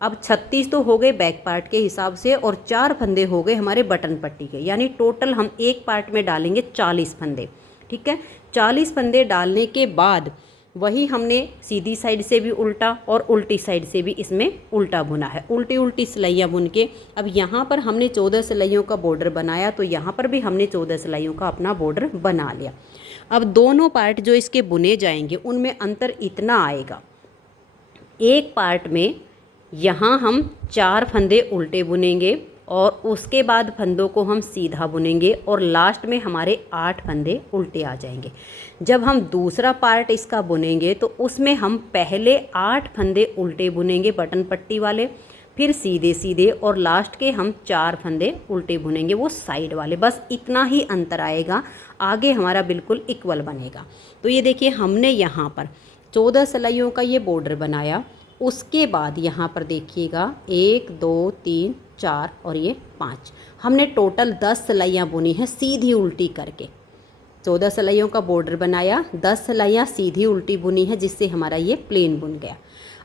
अब 36 तो हो गए बैक पार्ट के हिसाब से और 4 फंदे हो गए हमारे बटन पट्टी के, यानी टोटल हम एक पार्ट में डालेंगे 40 फंदे। ठीक है, 40 फंदे डालने के बाद वही हमने सीधी साइड से भी उल्टा और उल्टी साइड से भी इसमें उल्टा बुना है, उल्टी उल्टी सिलाइयाँ बुन के। अब यहाँ पर हमने 14 सिलाइयों का बॉर्डर बनाया, तो यहाँ पर भी हमने 14 सिलाइयों का अपना बॉर्डर बना लिया। अब दोनों पार्ट जो इसके बुने जाएंगे उनमें अंतर इतना आएगा, एक पार्ट में यहाँ हम 4 फंदे उल्टे बुनेंगे और उसके बाद फंदों को हम सीधा बुनेंगे और लास्ट में हमारे 8 फंदे उल्टे आ जाएंगे। जब हम दूसरा पार्ट इसका बुनेंगे तो उसमें हम पहले 8 फंदे उल्टे बुनेंगे बटन पट्टी वाले, फिर सीधे सीधे, और लास्ट के हम 4 फंदे उल्टे बुनेंगे वो साइड वाले। बस इतना ही अंतर आएगा, आगे हमारा बिल्कुल इक्वल बनेगा। तो ये देखिए हमने यहाँ पर 14 सिलाइयों का ये बॉर्डर बनाया, उसके बाद यहाँ पर देखिएगा 1 2 3 4 और ये 5, हमने टोटल 10 सिलाइयाँ बुनी हैं सीधी उल्टी करके। 14 सिलाइयों का बॉर्डर बनाया, 10 सिलाइयाँ सीधी उल्टी बुनी है जिससे हमारा ये प्लेन बुन गया।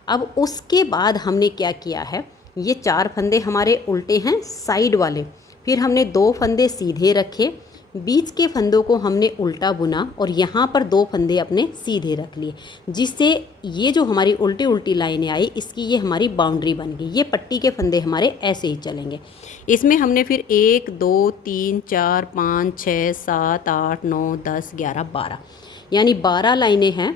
अब उसके बाद हमने क्या किया है, ये 4 फंदे हमारे उल्टे हैं साइड वाले, फिर हमने 2 फंदे सीधे रखे, बीच के फंदों को हमने उल्टा बुना और यहाँ पर 2 फंदे अपने सीधे रख लिए, जिससे ये जो हमारी उल्टी उल्टी लाइनें आई इसकी ये हमारी बाउंड्री बन गई। ये पट्टी के फंदे हमारे ऐसे ही चलेंगे। इसमें हमने फिर 1 2 3 4 5 6 7 8 9 10 11 12 यानी 12 लाइनें हैं।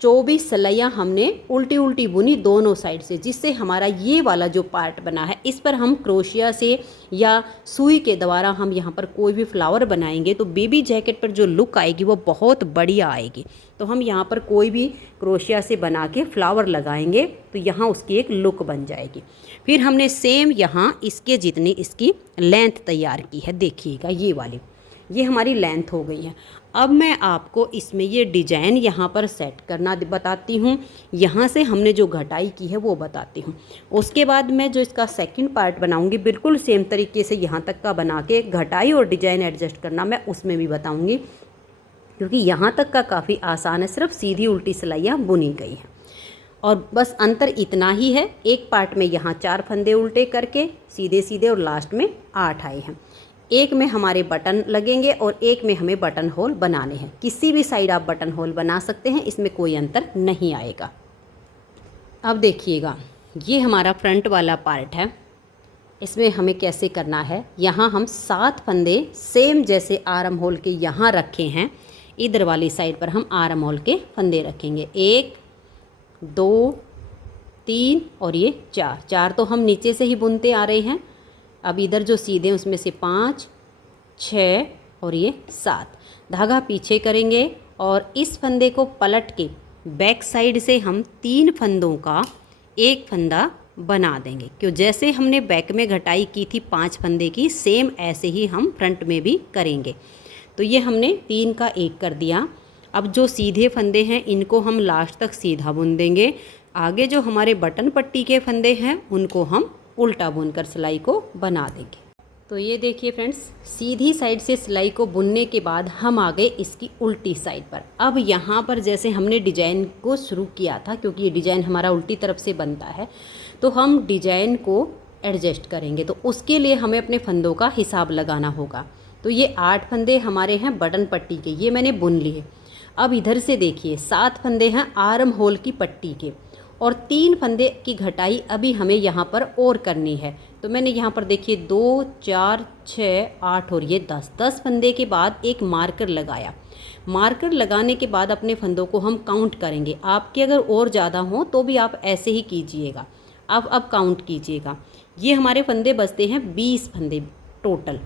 24 सिलाइयाँ हमने उल्टी उल्टी बुनी दोनों साइड से, जिससे हमारा ये वाला जो पार्ट बना है इस पर हम क्रोशिया से या सुई के द्वारा हम यहाँ पर कोई भी फ्लावर बनाएंगे तो बेबी जैकेट पर जो लुक आएगी वो बहुत बढ़िया आएगी। तो हम यहाँ पर कोई भी क्रोशिया से बना के फ्लावर लगाएंगे तो यहाँ उसकी एक लुक बन जाएगी। फिर हमने सेम यहाँ इसके जितनी इसकी लेंथ तैयार की है, देखिएगा ये वाली, ये हमारी लेंथ हो गई है। अब मैं आपको इसमें ये डिजाइन यहाँ पर सेट करना बताती हूँ, यहाँ से हमने जो घटाई की है वो बताती हूँ। उसके बाद मैं जो इसका सेकंड पार्ट बनाऊँगी बिल्कुल सेम तरीके से यहाँ तक का बना के घटाई और डिजाइन एडजस्ट करना मैं उसमें भी बताऊँगी, क्योंकि यहाँ तक का काफ़ी आसान है, सिर्फ सीधी उल्टी सिलाइयाँ बुनी गई हैं। और बस अंतर इतना ही है, एक पार्ट में यहाँ 4 फंदे उल्टे करके सीधे सीधे और लास्ट में 8 आए हैं। एक में हमारे बटन लगेंगे और एक में हमें बटन होल बनाने हैं। किसी भी साइड आप बटन होल बना सकते हैं, इसमें कोई अंतर नहीं आएगा। अब देखिएगा, ये हमारा फ्रंट वाला पार्ट है। इसमें हमें कैसे करना है, यहाँ हम 7 फंदे सेम जैसे आर्म होल के यहाँ रखे हैं, इधर वाली साइड पर हम आर्म होल के फंदे रखेंगे। 1 2 3 और ये 4 तो हम नीचे से ही बुनते आ रहे हैं। अब इधर जो सीधे उसमें से 5 6 और ये 7 धागा पीछे करेंगे और इस फंदे को पलट के बैक साइड से हम 3 फंदों का एक फंदा बना देंगे। क्यों, जैसे हमने बैक में घटाई की थी 5 फंदे की, सेम ऐसे ही हम फ्रंट में भी करेंगे। तो ये हमने 3 का 1 कर दिया। अब जो सीधे फंदे हैं इनको हम लास्ट तक सीधा बुन देंगे। आगे जो हमारे बटन पट्टी के फंदे हैं उनको हम उल्टा बुनकर सिलाई को बना देंगे। तो ये देखिए फ्रेंड्स, सीधी साइड से सिलाई को बुनने के बाद हम आ गए इसकी उल्टी साइड पर। अब यहाँ पर जैसे हमने डिजाइन को शुरू किया था, क्योंकि ये डिजाइन हमारा उल्टी तरफ से बनता है, तो हम डिजाइन को एडजस्ट करेंगे। तो उसके लिए हमें अपने फंदों का हिसाब लगाना होगा। तो ये 8 फंदे हमारे हैं बटन पट्टी के, ये मैंने बुन लिए। अब इधर से देखिए 7 फंदे हैं आर्म होल की पट्टी के और 3 फंदे की घटाई अभी हमें यहाँ पर और करनी है। तो मैंने यहाँ पर देखिए 2 4 6 8 और ये 10 फंदे के बाद एक मार्कर लगाया। मार्कर लगाने के बाद अपने फंदों को हम काउंट करेंगे। आपके अगर और ज़्यादा हो तो भी आप ऐसे ही कीजिएगा। अब काउंट कीजिएगा। ये हमारे फंदे बचते हैं 20 फंदे टोटल।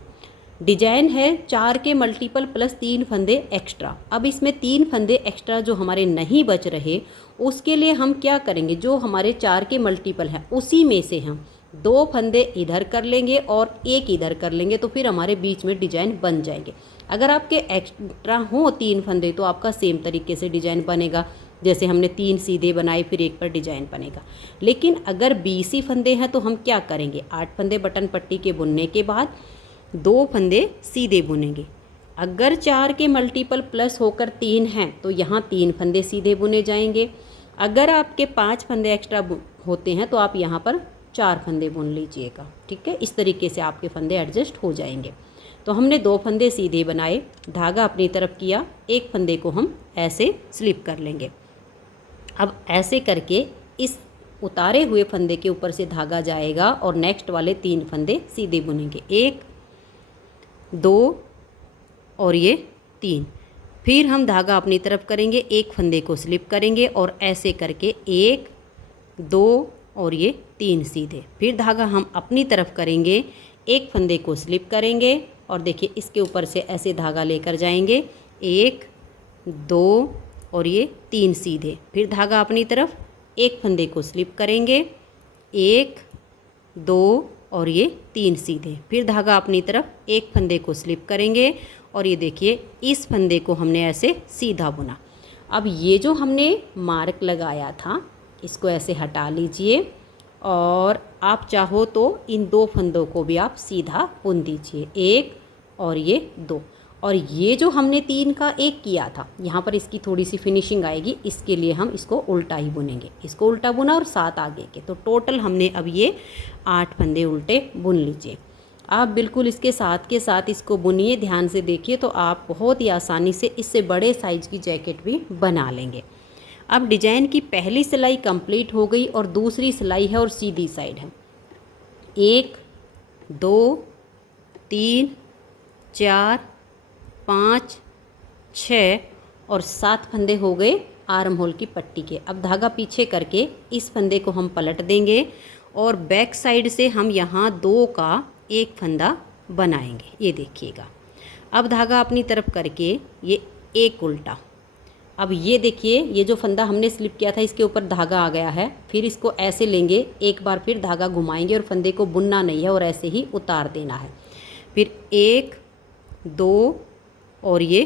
डिजाइन है 4 के मल्टीपल प्लस 3 फंदे एक्स्ट्रा। अब इसमें 3 फंदे एक्स्ट्रा जो हमारे नहीं बच रहे, उसके लिए हम क्या करेंगे, जो हमारे 4 के मल्टीपल हैं उसी में से हम 2 फंदे इधर कर लेंगे और 1 इधर कर लेंगे, तो फिर हमारे बीच में डिजाइन बन जाएंगे। अगर आपके एक्स्ट्रा हो 3 फंदे तो आपका सेम तरीके से डिजाइन बनेगा, जैसे हमने 3 सीधे बनाए फिर 1 पर डिजाइन बनेगा। लेकिन अगर 20 ही फंदे हैं तो हम क्या करेंगे, 8 फंदे बटन पट्टी के बुनने के बाद 2 फंदे सीधे बुनेंगे। अगर 4 के मल्टीपल प्लस होकर 3 हैं तो यहाँ 3 फंदे सीधे बुने जाएंगे। अगर आपके 5 फंदे एक्स्ट्रा होते हैं तो आप यहाँ पर 4 फंदे बुन लीजिएगा। ठीक है, इस तरीके से आपके फंदे एडजस्ट हो जाएंगे। तो हमने 2 फंदे सीधे बनाए, धागा अपनी तरफ किया, 1 फंदे को हम ऐसे स्लिप कर लेंगे। अब ऐसे करके इस उतारे हुए फंदे के ऊपर से धागा जाएगा और नेक्स्ट वाले 3 फंदे सीधे बुनेंगे। 1 2 और ये 3। फिर हम धागा अपनी तरफ करेंगे, 1 फंदे को स्लिप करेंगे और ऐसे करके 1 2 और ये 3 सीधे। फिर धागा हम अपनी तरफ करेंगे, 1 फंदे को स्लिप करेंगे और देखिए इसके ऊपर से ऐसे धागा लेकर जाएंगे, 1 2 और ये 3 सीधे। फिर धागा अपनी तरफ, 1 फंदे को स्लिप करेंगे, 1 2 और ये 3 सीधे। फिर धागा अपनी तरफ, 1 फंदे को स्लिप करेंगे और ये देखिए इस फंदे को हमने ऐसे सीधा बुना। अब ये जो हमने मार्क लगाया था इसको ऐसे हटा लीजिए और आप चाहो तो इन 2 फंदों को भी आप सीधा बुन दीजिए, 1 और ये 2। और ये जो हमने 3 का 1 किया था, यहाँ पर इसकी थोड़ी सी फिनिशिंग आएगी, इसके लिए हम इसको उल्टा ही बुनेंगे। इसको उल्टा बुना और 7 आगे के, तो टोटल हमने अब ये 8 फंदे उल्टे बुन लीजिए। आप बिल्कुल इसके साथ के साथ इसको बुनिए, ध्यान से देखिए, तो आप बहुत ही आसानी से इससे बड़े साइज़ की जैकेट भी बना लेंगे। अब डिजाइन की पहली सिलाई कंप्लीट हो गई और दूसरी सिलाई है और सीधी साइड है। 1 2 3 4 5 6 और 7 फंदे हो गए आर्म होल की पट्टी के। अब धागा पीछे करके इस फंदे को हम पलट देंगे और बैक साइड से हम यहाँ 2 का 1 फंदा बनाएंगे। ये देखिएगा, अब धागा अपनी तरफ करके ये 1 उल्टा। अब ये देखिए, ये जो फंदा हमने स्लिप किया था इसके ऊपर धागा आ गया है। फिर इसको ऐसे लेंगे, एक बार फिर धागा घुमाएंगे और फंदे को बुनना नहीं है और ऐसे ही उतार देना है। फिर 1 2 और ये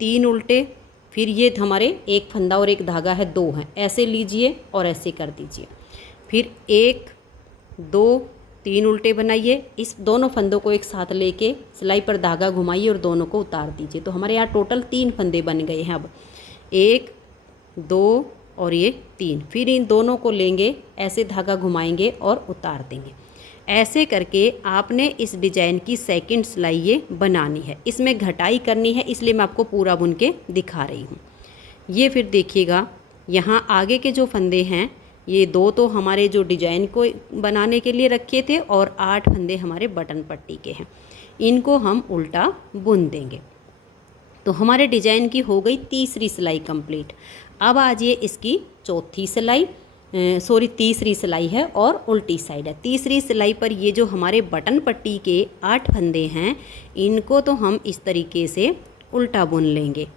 3 उल्टे। फिर ये हमारे 1 फंदा और 1 धागा है, 2 हैं, ऐसे लीजिए और ऐसे कर दीजिए। फिर 1 2 3 उल्टे बनाइए, इस दोनों फंदों को एक साथ लेके सिलाई पर धागा घुमाइए और दोनों को उतार दीजिए। तो हमारे यहाँ टोटल 3 फंदे बन गए हैं। अब 1 2 और ये 3। फिर इन दोनों को लेंगे, ऐसे धागा घुमाएंगे और उतार देंगे। ऐसे करके आपने इस डिजाइन की सेकंड सिलाई ये बनानी है। इसमें घटाई करनी है, इसलिए मैं आपको पूरा बुन के दिखा रही हूँ। ये फिर देखिएगा, यहाँ आगे के जो फंदे हैं ये 2 तो हमारे जो डिजाइन को बनाने के लिए रखे थे और 8 फंदे हमारे बटन पट्टी के हैं। इनको हम उल्टा बुन देंगे। तो हमारे डिजाइन की हो गई तीसरी सिलाई कंप्लीट। अब आज ये इसकी चौथी सिलाई, तीसरी सिलाई है और उल्टी साइड है। तीसरी सिलाई पर ये जो हमारे बटन पट्टी के 8 फंदे हैं, इनको तो हम इस तरीके से उल्टा बुन लेंगे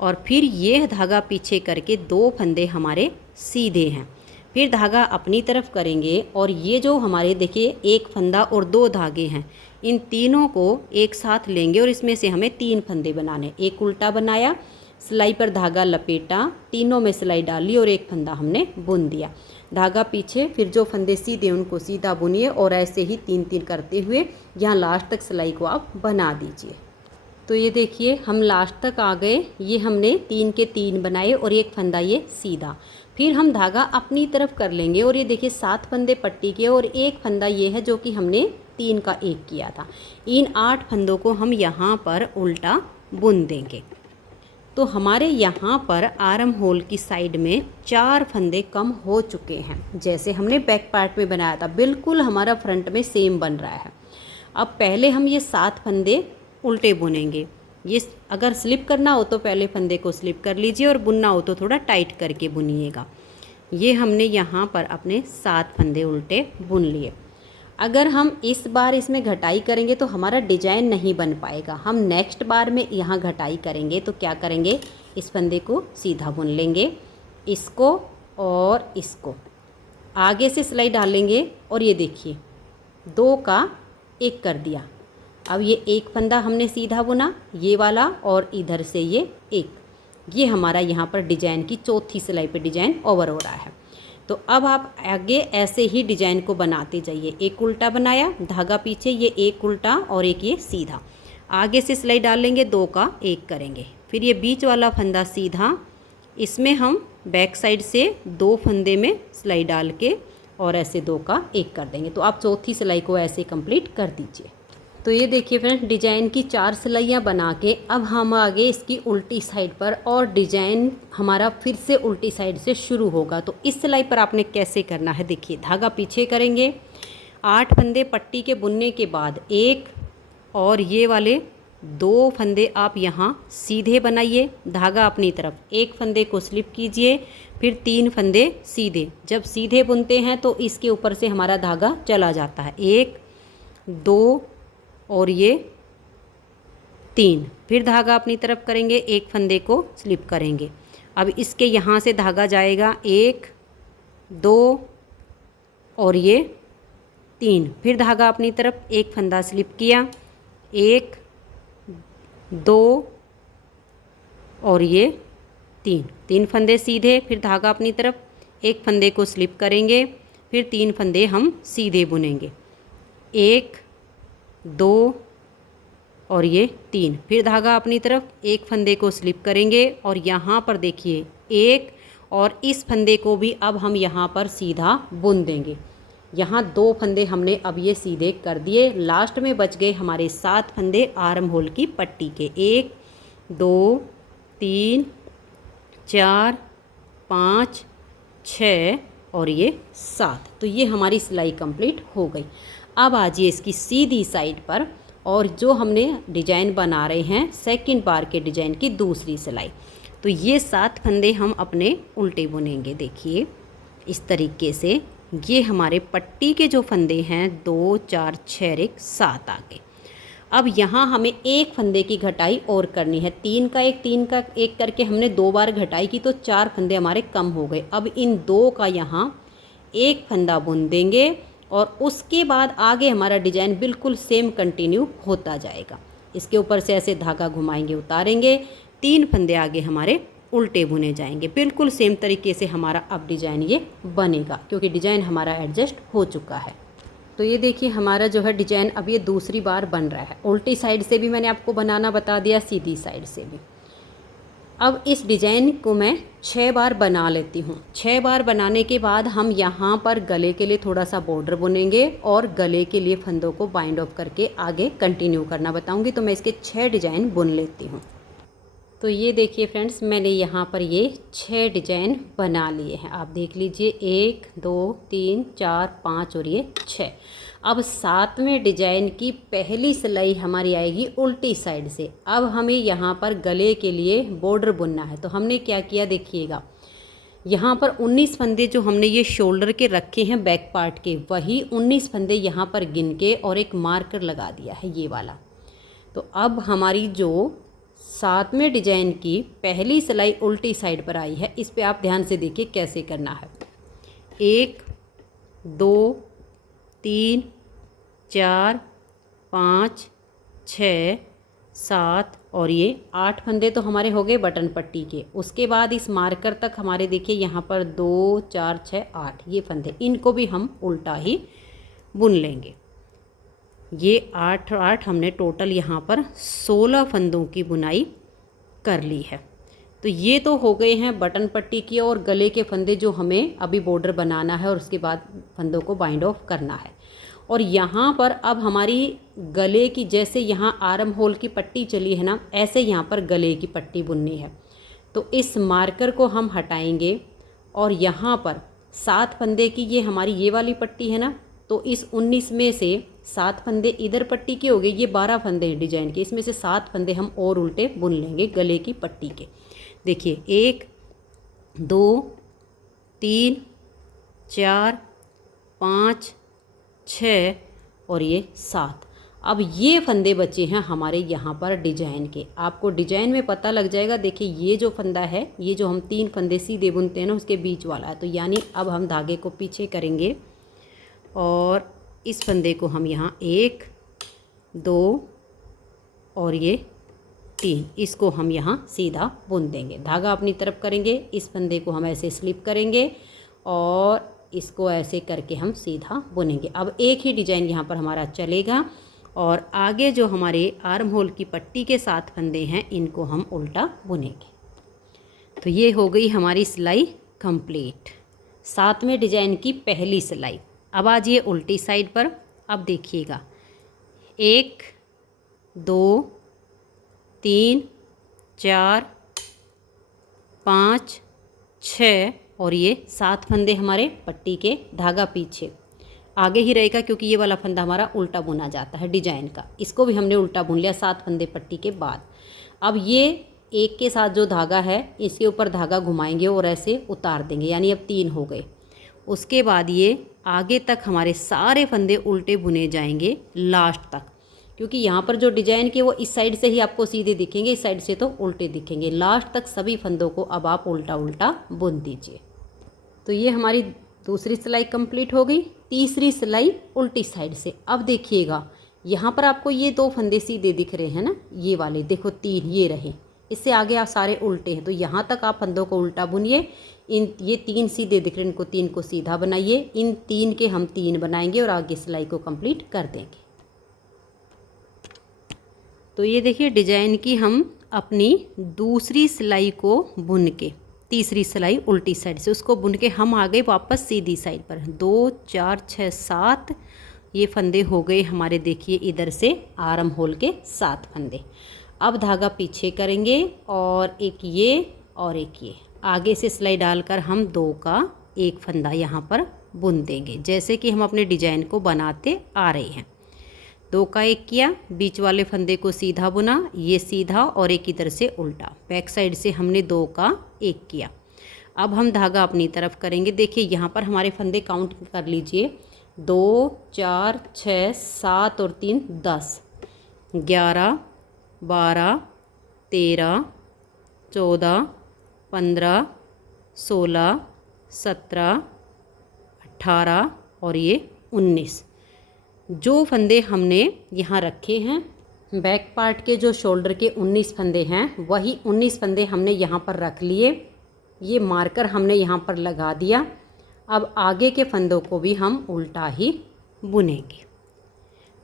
और फिर ये धागा पीछे करके 2 फंदे हमारे सीधे हैं। फिर धागा अपनी तरफ करेंगे और ये जो हमारे देखिए 1 फंदा और 2 धागे हैं, इन तीनों को एक साथ लेंगे और इसमें से हमें 3 फंदे बनाने। एक उल्टा बनाया, सिलाई पर धागा लपेटा, तीनों में सिलाई डाली और 1 फंदा हमने बुन दिया। धागा पीछे, फिर जो फंदे सीधे उनको सीधा बुनिए और ऐसे ही 3-3 करते हुए यहाँ लास्ट तक सिलाई को आप बना दीजिए। तो ये देखिए हम लास्ट तक आ गए। ये हमने 3 के 3 बनाए और 1 फंदा ये सीधा। फिर हम धागा अपनी तरफ कर लेंगे और ये देखिए 7 फंदे पट्टी के और 1 फंदा ये है जो कि हमने 3 का 1 किया था। इन 8 फंदों को हम यहाँ पर उल्टा बुन देंगे। तो हमारे यहाँ पर आर्म होल की साइड में 4 फंदे कम हो चुके हैं, जैसे हमने बैक पार्ट में बनाया था, बिल्कुल हमारा फ्रंट में सेम बन रहा है। अब पहले हम ये 7 फंदे उल्टे बुनेंगे। ये अगर स्लिप करना हो तो पहले फंदे को स्लिप कर लीजिए और बुनना हो तो थोड़ा टाइट करके बुनिएगा। ये हमने यहाँ पर अपने 7 फंदे उल्टे बुन लिए। अगर हम इस बार इसमें घटाई करेंगे तो हमारा डिजाइन नहीं बन पाएगा। हम नेक्स्ट बार में यहाँ घटाई करेंगे तो क्या करेंगे, इस फंदे को सीधा बुन लेंगे, इसको और इसको आगे से सिलाई डालेंगे और ये देखिए 2 का 1 कर दिया। अब ये 1 फंदा हमने सीधा बुना, ये वाला, और इधर से ये 1। ये हमारा यहाँ पर डिजाइन की चौथी सिलाई पे डिजाइन ओवर हो रहा है। तो अब आप आगे ऐसे ही डिजाइन को बनाते जाइए। 1 उल्टा बनाया, धागा पीछे, ये 1 उल्टा और 1 ये सीधा। आगे से सिलाई डाल लेंगे, 2 का 1 करेंगे। फिर ये बीच वाला फंदा सीधा, इसमें हम बैक साइड से 2 फंदे में सिलाई डाल के और ऐसे 2 का 1 कर देंगे। तो आप चौथी सिलाई को ऐसे कंप्लीट कर दीजिए। तो ये देखिए फ्रेंड्स, डिजाइन की 4 सिलाइयाँ बना के अब हम आगे इसकी उल्टी साइड पर, और डिजाइन हमारा फिर से उल्टी साइड से शुरू होगा। तो इस सिलाई पर आपने कैसे करना है, देखिए धागा पीछे करेंगे, 8 फंदे पट्टी के बुनने के बाद 1 और ये वाले 2 फंदे आप यहाँ सीधे बनाइए, धागा अपनी तरफ, 1 फंदे को स्लिप कीजिए, फिर 3 फंदे सीधे। जब सीधे बुनते हैं तो इसके ऊपर से हमारा धागा चला जाता है, 1 2 और ये 3। फिर धागा अपनी तरफ करेंगे, 1 फंदे को स्लिप करेंगे। अब इसके यहाँ से धागा जाएगा 1 2 और ये 3। फिर धागा अपनी तरफ, 1 फंदा स्लिप किया, 1 2 और ये 3 फंदे सीधे। फिर धागा अपनी तरफ, 1 फंदे को स्लिप करेंगे, फिर 3 फंदे हम सीधे बुनेंगे, 1 2 और ये 3। फिर धागा अपनी तरफ, 1 फंदे को स्लिप करेंगे और यहाँ पर देखिए 1 और इस फंदे को भी अब हम यहाँ पर सीधा बुन देंगे। यहाँ 2 फंदे हमने अब ये सीधे कर दिए। लास्ट में बच गए हमारे 7 फंदे आर्म होल की पट्टी के, 1 2 3 4 5 6 और ये 7। तो ये हमारी सिलाई कंप्लीट हो गई। अब आजिए इसकी सीधी साइड पर, और जो हमने डिजाइन बना रहे हैं सेकंड बार के डिजाइन की दूसरी सिलाई। तो ये 7 फंदे हम अपने उल्टे बुनेंगे। देखिए इस तरीके से, ये हमारे पट्टी के जो फंदे हैं 2 4 6 1 7 आगे। अब यहाँ हमें 1 फंदे की घटाई और करनी है, 3 का 1 3 का 1 करके हमने 2 बार घटाई की तो 4 फंदे हमारे कम हो गए। अब इन 2 का यहाँ 1 फंदा बुन देंगे और उसके बाद आगे हमारा डिजाइन बिल्कुल सेम कंटिन्यू होता जाएगा। इसके ऊपर से ऐसे धागा घुमाएंगे, उतारेंगे, 3 फंदे आगे हमारे उल्टे बुने जाएंगे। बिल्कुल सेम तरीके से हमारा अब डिजाइन ये बनेगा, क्योंकि डिजाइन हमारा एडजस्ट हो चुका है। तो ये देखिए हमारा जो है डिजाइन अब ये दूसरी बार बन रहा है। उल्टी साइड से भी मैंने आपको बनाना बता दिया, सीधी साइड से भी। अब इस डिज़ाइन को मैं 6 बार बना लेती हूँ। 6 बार बनाने के बाद हम यहाँ पर गले के लिए थोड़ा सा बॉर्डर बुनेंगे और गले के लिए फंदों को बाइंड ऑफ करके आगे कंटिन्यू करना बताऊँगी। तो मैं इसके 6 डिज़ाइन बुन लेती हूँ। तो ये देखिए फ्रेंड्स, मैंने यहाँ पर ये 6 डिज़ाइन बना लिए हैं। आप देख लीजिए, 1 2 3 4 5 और ये 6। अब 7वें डिजाइन की पहली सिलाई हमारी आएगी उल्टी साइड से। अब हमें यहाँ पर गले के लिए बॉर्डर बुनना है। तो हमने क्या किया देखिएगा, यहाँ पर 19 फंदे जो हमने ये शोल्डर के रखे हैं बैक पार्ट के, वही 19 फंदे यहाँ पर गिन के और एक मार्कर लगा दिया है ये वाला। तो अब हमारी जो 7वें डिजाइन की पहली सिलाई उल्टी साइड पर आई है, इस पे आप ध्यान से देखिए कैसे करना है। 1 2 3 4 5 6 7 और ये 8 फंदे तो हमारे हो गए बटन पट्टी के। उसके बाद इस मार्कर तक हमारे देखिए यहाँ पर 2 4 6 8 ये फंदे, इनको भी हम उल्टा ही बुन लेंगे। ये 8 हमने टोटल यहाँ पर 16 फंदों की बुनाई कर ली है। तो ये तो हो गए हैं बटन पट्टी की और गले के फंदे जो हमें अभी बॉर्डर बनाना है और उसके बाद फंदों को बाइंड ऑफ करना है। और यहाँ पर अब हमारी गले की, जैसे यहाँ आर्म होल की पट्टी चली है ना, ऐसे यहाँ पर गले की पट्टी बुननी है। तो इस मार्कर को हम हटाएंगे और यहाँ पर 7 फंदे की ये हमारी ये वाली पट्टी है ना, तो इस 19 में से 7 फंदे इधर पट्टी के हो गए, ये 12 फंदे हैं डिजाइन के, इसमें से 7 फंदे हम और उल्टे बुन लेंगे गले की पट्टी के। देखिए 1 2 3 4 5 6 और ये 7। अब ये फंदे बचे हैं हमारे यहाँ पर डिजाइन के। आपको डिजाइन में पता लग जाएगा। देखिए ये जो फंदा है, ये जो हम 3 फंदे सीधे बुनते हैं ना, उसके बीच वाला है। तो यानी अब हम धागे को पीछे करेंगे और इस फंदे को हम यहाँ 1 2 और ये 3, इसको हम यहाँ सीधा बुन देंगे। धागा अपनी तरफ करेंगे, इस फंदे को हम ऐसे स्लिप करेंगे और इसको ऐसे करके हम सीधा बुनेंगे। अब एक ही डिजाइन यहाँ पर हमारा चलेगा और आगे जो हमारे आर्म होल की पट्टी के 7 फंदे हैं, इनको हम उल्टा बुनेंगे। तो ये हो गई हमारी सिलाई कंप्लीट, 7वें डिजाइन की पहली सिलाई। अब आज ये उल्टी साइड पर। अब देखिएगा 1 2 3 4 5 6 और ये 7 फंदे हमारे पट्टी के। धागा पीछे आगे ही रहेगा क्योंकि ये वाला फंदा हमारा उल्टा बुना जाता है डिजाइन का। इसको भी हमने उल्टा बुन लिया 7 फंदे पट्टी के बाद। अब ये एक के साथ जो धागा है, इसके ऊपर धागा घुमाएंगे और ऐसे उतार देंगे, यानी अब 3 हो गए। उसके बाद ये आगे तक हमारे सारे फंदे उल्टे बुने जाएंगे लास्ट तक, क्योंकि यहाँ पर जो डिजाइन के वो इस साइड से ही आपको सीधे दिखेंगे, इस साइड से तो उल्टे दिखेंगे। लास्ट तक सभी फंदों को अब आप उल्टा उल्टा बुन दीजिए। तो ये हमारी दूसरी सिलाई कंप्लीट हो गई। तीसरी सिलाई उल्टी साइड से। अब देखिएगा यहाँ पर आपको ये 2 फंदे सीधे दिख रहे हैं ना, ये वाले देखो 3 ये रहे, इससे आगे आप सारे उल्टे हैं। तो यहाँ तक आप फंदों को उल्टा बुनिए। ये 3 सीधे दिख रहे हैं, इनको 3 को सीधा बनाइए। इन 3 के हम 3 बनाएंगे और आगे सिलाई को कंप्लीट कर देंगे। तो ये देखिए डिजाइन की हम अपनी दूसरी सिलाई को बुन के, तीसरी सिलाई उल्टी साइड से, उसको बुन के हम आ गए वापस सीधी साइड पर। 2 4 6 7 ये फंदे हो गए हमारे। देखिए इधर से आर्म होल के 7 फंदे। अब धागा पीछे करेंगे और एक ये और एक ये, आगे से सिलाई डालकर हम 2 का 1 फंदा यहाँ पर बुन देंगे, जैसे कि हम अपने डिजाइन को बनाते आ रहे हैं। 2 का 1 किया, बीच वाले फंदे को सीधा बुना, ये सीधा और एक इधर से उल्टा। बैक साइड से हमने 2 का 1 किया। अब हम धागा अपनी तरफ करेंगे। देखिए यहाँ पर हमारे फंदे काउंट कर लीजिए, 2 4 6 7 और 3 10, 11 12 13 14 15 16 17 18 और ये 19। जो फंदे हमने यहाँ रखे हैं बैक पार्ट के, जो शोल्डर के 19 फंदे हैं, वही 19 फंदे हमने यहाँ पर रख लिए। ये मार्कर हमने यहाँ पर लगा दिया। अब आगे के फंदों को भी हम उल्टा ही बुनेंगे।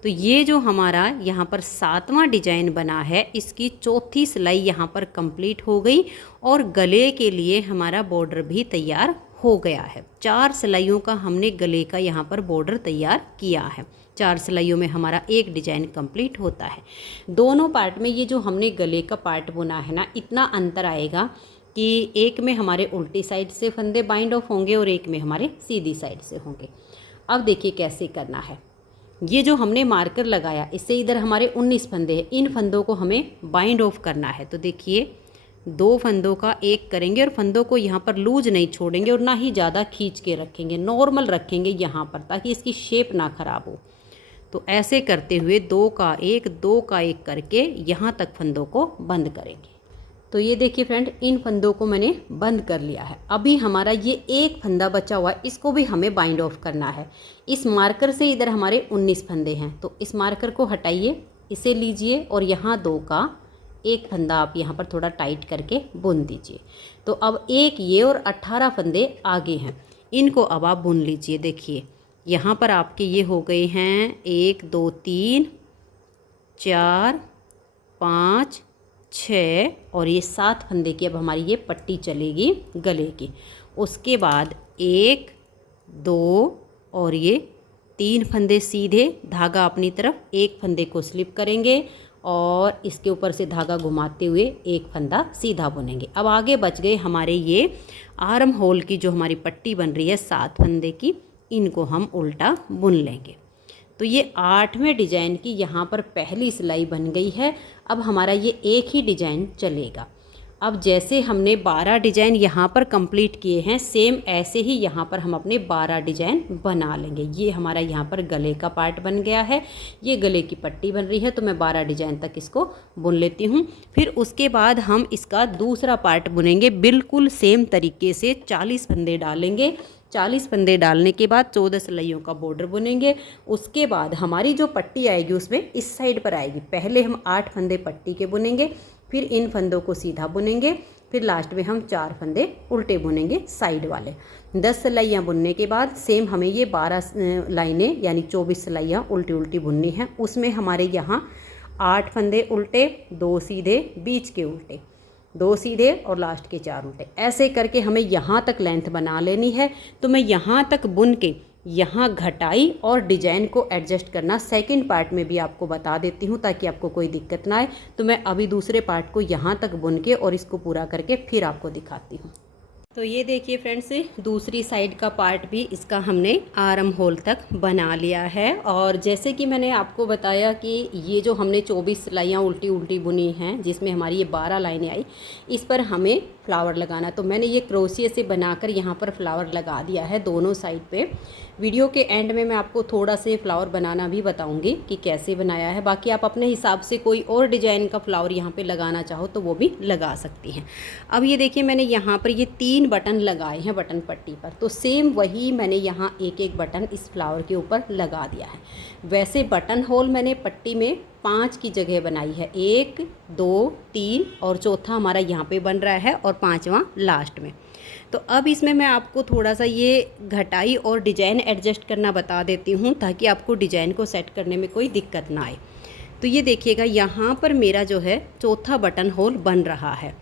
तो ये जो हमारा यहाँ पर 7वां डिजाइन बना है, इसकी चौथी सिलाई यहाँ पर कंप्लीट हो गई और गले के लिए हमारा बॉर्डर भी तैयार हो गया है। 4 सिलाइयों का हमने गले का यहाँ पर बॉर्डर तैयार किया है। 4 सिलाइयों में हमारा एक डिजाइन कंप्लीट होता है। दोनों पार्ट में ये जो हमने गले का पार्ट बुना है ना, इतना अंतर आएगा कि एक में हमारे उल्टी साइड से फंदे बाइंड ऑफ होंगे और एक में हमारे सीधी साइड से होंगे। अब देखिए कैसे करना है। ये जो हमने मार्कर लगाया, इससे इधर हमारे 19 फंदे हैं, इन फंदों को हमें बाइंड ऑफ करना है। तो देखिए 2 फंदों का एक करेंगे और फंदों को यहाँ पर लूज नहीं छोड़ेंगे और ना ही ज़्यादा खींच के रखेंगे, नॉर्मल रखेंगे यहाँ पर, ताकि इसकी शेप ना ख़राब हो। तो ऐसे करते हुए 2 का 1 करके यहाँ तक फंदों को बंद करेंगे। तो ये देखिए फ्रेंड, इन फंदों को मैंने बंद कर लिया है। अभी हमारा ये एक फंदा बचा हुआ है, इसको भी हमें बाइंड ऑफ करना है। इस मार्कर से इधर हमारे 19 फंदे हैं, तो इस मार्कर को हटाइए, इसे लीजिए और यहाँ 2 का 1 फंदा आप यहाँ पर थोड़ा टाइट करके बुन दीजिए। तो अब एक ये और 18 फंदे आगे हैं, इनको अब आप बुन लीजिए। देखिए यहाँ पर आपके ये हो गए हैं 1 2 3 4 5 6 और ये 7 फंदे की अब हमारी ये पट्टी चलेगी गले की। उसके बाद 1 2 और ये 3 फंदे सीधे, धागा अपनी तरफ, 1 फंदे को स्लिप करेंगे और इसके ऊपर से धागा घुमाते हुए 1 फंदा सीधा बुनेंगे। अब आगे बच गए हमारे ये आर्म होल की जो हमारी पट्टी बन रही है 7 फंदे की, इनको हम उल्टा बुन लेंगे। तो ये 8वें डिजाइन की यहाँ पर पहली सिलाई बन गई है। अब हमारा ये एक ही डिजाइन चलेगा। अब जैसे हमने 12 डिजाइन यहाँ पर कंप्लीट किए हैं, सेम ऐसे ही यहाँ पर हम अपने 12 डिजाइन बना लेंगे। ये हमारा यहाँ पर गले का पार्ट बन गया है, ये गले की पट्टी बन रही है, तो मैं 12 डिजाइन तक इसको बुन लेती हूँ। फिर उसके बाद हम इसका दूसरा पार्ट बुनेंगे बिल्कुल सेम तरीके से। 40 फंदे डालेंगे, 40 फंदे डालने के बाद 14 सिलाइयों का बॉर्डर बुनेंगे। उसके बाद हमारी जो पट्टी आएगी उसमें इस साइड पर आएगी। पहले हम 8 फंदे पट्टी के बुनेंगे, फिर इन फंदों को सीधा बुनेंगे, फिर लास्ट में हम 4 फंदे उल्टे बुनेंगे साइड वाले। 10 सिलाइयाँ बुनने के बाद सेम हमें ये 12 लाइनें यानी 24 सिलाइयाँ उल्टी उल्टी बुननी है। उसमें हमारे यहाँ 8 फंदे उल्टे, 2 सीधे, बीच के उल्टे, 2 सीधे और लास्ट के 4 उल्टे। ऐसे करके हमें यहाँ तक लेंथ बना लेनी है। तो मैं यहाँ तक बुन के यहाँ घटाई और डिजाइन को एडजस्ट करना सेकंड पार्ट में भी आपको बता देती हूँ, ताकि आपको कोई दिक्कत ना आए। तो मैं अभी दूसरे पार्ट को यहाँ तक बुन के और इसको पूरा करके फिर आपको दिखाती हूँ। तो ये देखिए फ्रेंड्स, दूसरी साइड का पार्ट भी इसका हमने आर्म होल तक बना लिया है। और जैसे कि मैंने आपको बताया कि ये जो हमने 24 सिलाइयाँ उल्टी उल्टी बुनी हैं, जिसमें हमारी ये 12 लाइनें आई, इस पर हमें फ्लावर लगाना। तो मैंने ये क्रोशिया से बनाकर यहाँ पर फ्लावर लगा दिया है दोनों साइड पे। वीडियो के एंड में मैं आपको थोड़ा से फ्लावर बनाना भी बताऊंगी कि कैसे बनाया है। बाकी आप अपने हिसाब से कोई और डिजाइन का फ्लावर यहाँ पे लगाना चाहो तो वो भी लगा सकती हैं। अब ये देखिए मैंने यहाँ पर ये 3 बटन लगाए हैं बटन पट्टी पर, तो सेम वही मैंने यहाँ एक एक बटन इस फ्लावर के ऊपर लगा दिया है। वैसे बटन होल मैंने पट्टी में 5 की जगह बनाई है, 1 2 3 और चौथा हमारा यहाँ पे बन रहा है और 5वां लास्ट में। तो अब इसमें मैं आपको थोड़ा सा ये घटाई और डिजाइन एडजस्ट करना बता देती हूँ, ताकि आपको डिजाइन को सेट करने में कोई दिक्कत ना आए। तो ये देखिएगा यहाँ पर मेरा जो है चौथा बटन होल बन रहा है,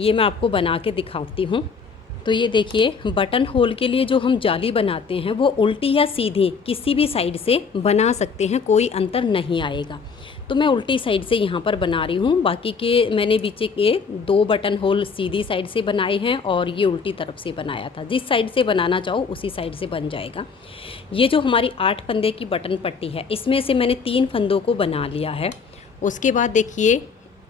ये मैं आपको बना के दिखाती हूँ। तो ये देखिए बटन होल के लिए जो हम जाली बनाते हैं वो उल्टी या सीधी किसी भी साइड से बना सकते हैं, कोई अंतर नहीं आएगा। तो मैं उल्टी साइड से यहाँ पर बना रही हूँ। बाकी के मैंने बीच के 2 बटन होल सीधी साइड से बनाए हैं और ये उल्टी तरफ से बनाया था। जिस साइड से बनाना चाहो उसी साइड से बन जाएगा। ये जो हमारी 8 फंदे की बटन पट्टी है, इसमें से मैंने 3 फंदों को बना लिया है। उसके बाद देखिए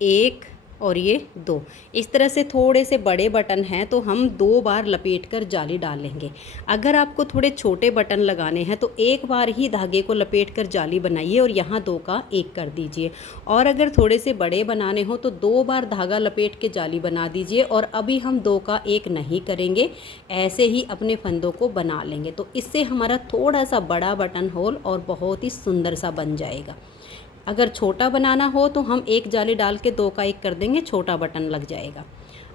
1 और ये 2, इस तरह से थोड़े से बड़े बटन हैं तो हम 2 बार लपेटकर जाली डालेंगे। अगर आपको थोड़े छोटे बटन लगाने हैं तो एक बार ही धागे को लपेटकर जाली बनाइए और यहाँ 2 का 1 कर दीजिए। और अगर थोड़े से बड़े बनाने हो तो 2 बार धागा लपेट के जाली बना dीजिए। और अभी हम 2 का 1 नहीं करेंगे, ऐसे ही अपने फंदों को बना लेंगे। तो इससे हमारा थोड़ा सा बड़ा बटन होल और बहुत ही सुंदर सा बन जाएगा। अगर छोटा बनाना हो तो हम 1 जाली डाल के 2 का 1 कर देंगे, छोटा बटन लग जाएगा।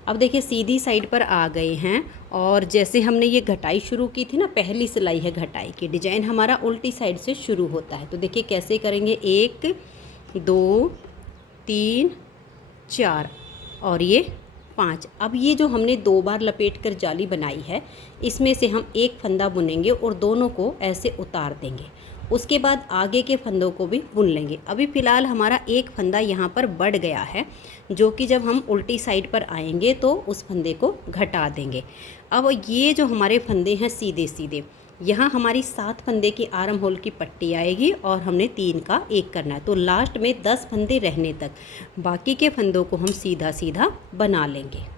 अब देखिए सीधी साइड पर आ गए हैं और जैसे हमने ये घटाई शुरू की थी ना, पहली सिलाई है घटाई की, डिजाइन हमारा उल्टी साइड से शुरू होता है। तो देखिए कैसे करेंगे, 1 2 3 4 और ये 5। अब ये जो हमने 2 बार लपेट कर जाली बनाई है, इसमें से हम एक फंदा बुनेंगे और दोनों को ऐसे उतार देंगे। उसके बाद आगे के फंदों को भी बुन लेंगे। अभी फ़िलहाल हमारा एक फंदा यहाँ पर बढ़ गया है, जो कि जब हम उल्टी साइड पर आएंगे तो उस फंदे को घटा देंगे। अब ये जो हमारे फंदे हैं सीधे सीधे, यहाँ हमारी 7 फंदे की आर्म होल की पट्टी आएगी और हमने 3 का 1 करना है। तो लास्ट में 10 फंदे रहने तक बाकी के फंदों को हम सीधा सीधा बना लेंगे।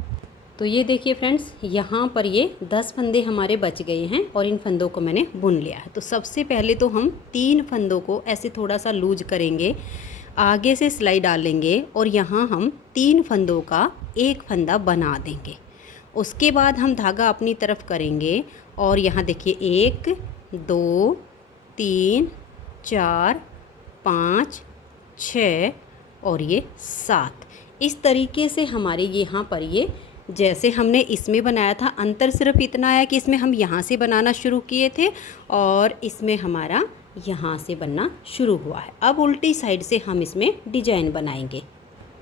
तो ये देखिए फ्रेंड्स, यहाँ पर ये 10 फंदे हमारे बच गए हैं और इन फंदों को मैंने बुन लिया है। तो सबसे पहले तो हम 3 फंदों को ऐसे थोड़ा सा लूज करेंगे, आगे से सिलाई डालेंगे और यहाँ हम 3 फंदों का एक फंदा बना देंगे। उसके बाद हम धागा अपनी तरफ करेंगे और यहाँ देखिए 1 2 3 4 5 6 और ये 7। इस तरीके से हमारे यहाँ पर ये जैसे हमने इसमें बनाया था, अंतर सिर्फ इतना आया कि इसमें हम यहाँ से बनाना शुरू किए थे और इसमें हमारा यहाँ से बनना शुरू हुआ है। अब उल्टी साइड से हम इसमें डिजाइन बनाएंगे।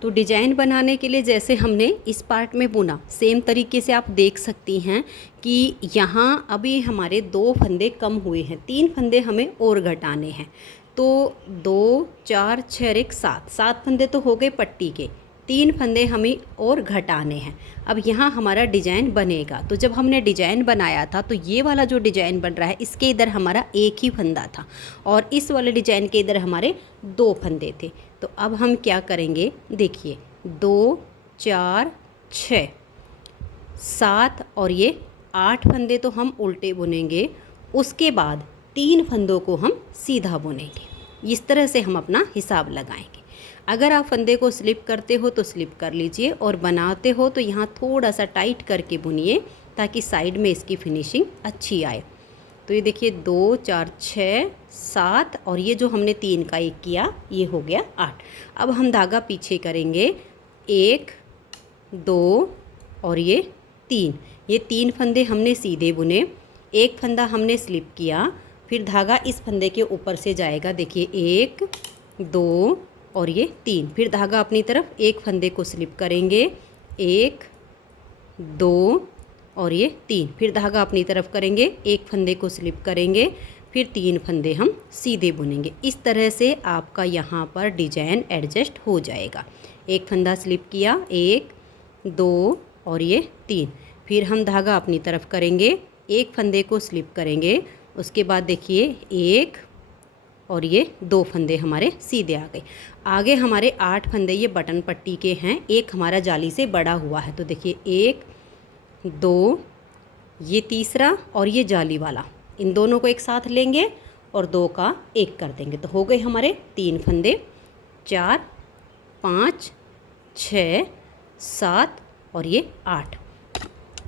तो डिजाइन बनाने के लिए जैसे हमने इस पार्ट में बुना, सेम तरीके से आप देख सकती हैं कि यहाँ अभी हमारे 2 फंदे कम हुए हैं, 3 फंदे हमें और घटाने हैं। तो 2 4 6 और 1 7 फंदे तो हो गए पट्टी के, 3 फंदे हमें और घटाने हैं। अब यहाँ हमारा डिजाइन बनेगा। तो जब हमने डिजाइन बनाया था तो ये वाला जो डिजाइन बन रहा है, इसके इधर हमारा एक ही फंदा था और इस वाले डिजाइन के इधर हमारे 2 फंदे थे। तो अब हम क्या करेंगे, देखिए 2 4 6 7 और ये 8 फंदे तो हम उल्टे बुनेंगे। उसके बाद 3 फंदों को हम सीधा बुनेंगे। इस तरह से हम अपना हिसाब लगाएंगे। अगर आप फंदे को स्लिप करते हो तो स्लिप कर लीजिए और बनाते हो तो यहाँ थोड़ा सा टाइट करके बुनिए ताकि साइड में इसकी फिनिशिंग अच्छी आए। तो ये देखिए 2 4 6 7 और ये जो हमने 3 का 1 किया, ये हो गया 8। अब हम धागा पीछे करेंगे, 1 2 और ये 3। ये 3 फंदे हमने सीधे बुने, एक फंदा हमने स्लिप किया, फिर धागा इस फंदे के ऊपर से जाएगा। देखिए 1 2 और ये 3। फिर धागा अपनी तरफ एक फंदे को स्लिप करेंगे, 1 2 और ये 3। फिर धागा अपनी तरफ करेंगे, एक फंदे को स्लिप करेंगे, फिर 3 फंदे हम सीधे बुनेंगे। इस तरह से आपका यहाँ पर डिजाइन एडजस्ट हो जाएगा। एक फंदा स्लिप किया, 1 2 और ये 3। फिर हम धागा अपनी तरफ करेंगे, एक फंदे को स्लिप करेंगे, उसके बाद देखिए 1 और ये 2 फंदे हमारे सीधे आ गए। आगे हमारे 8 फंदे ये बटन पट्टी के हैं, एक हमारा जाली से बड़ा हुआ है। तो देखिए 1 2 ये तीसरा और ये जाली वाला, इन दोनों को एक साथ लेंगे और 2 का 1 कर देंगे। तो हो गए हमारे 3 फंदे, 4 5 6 7 और ये 8।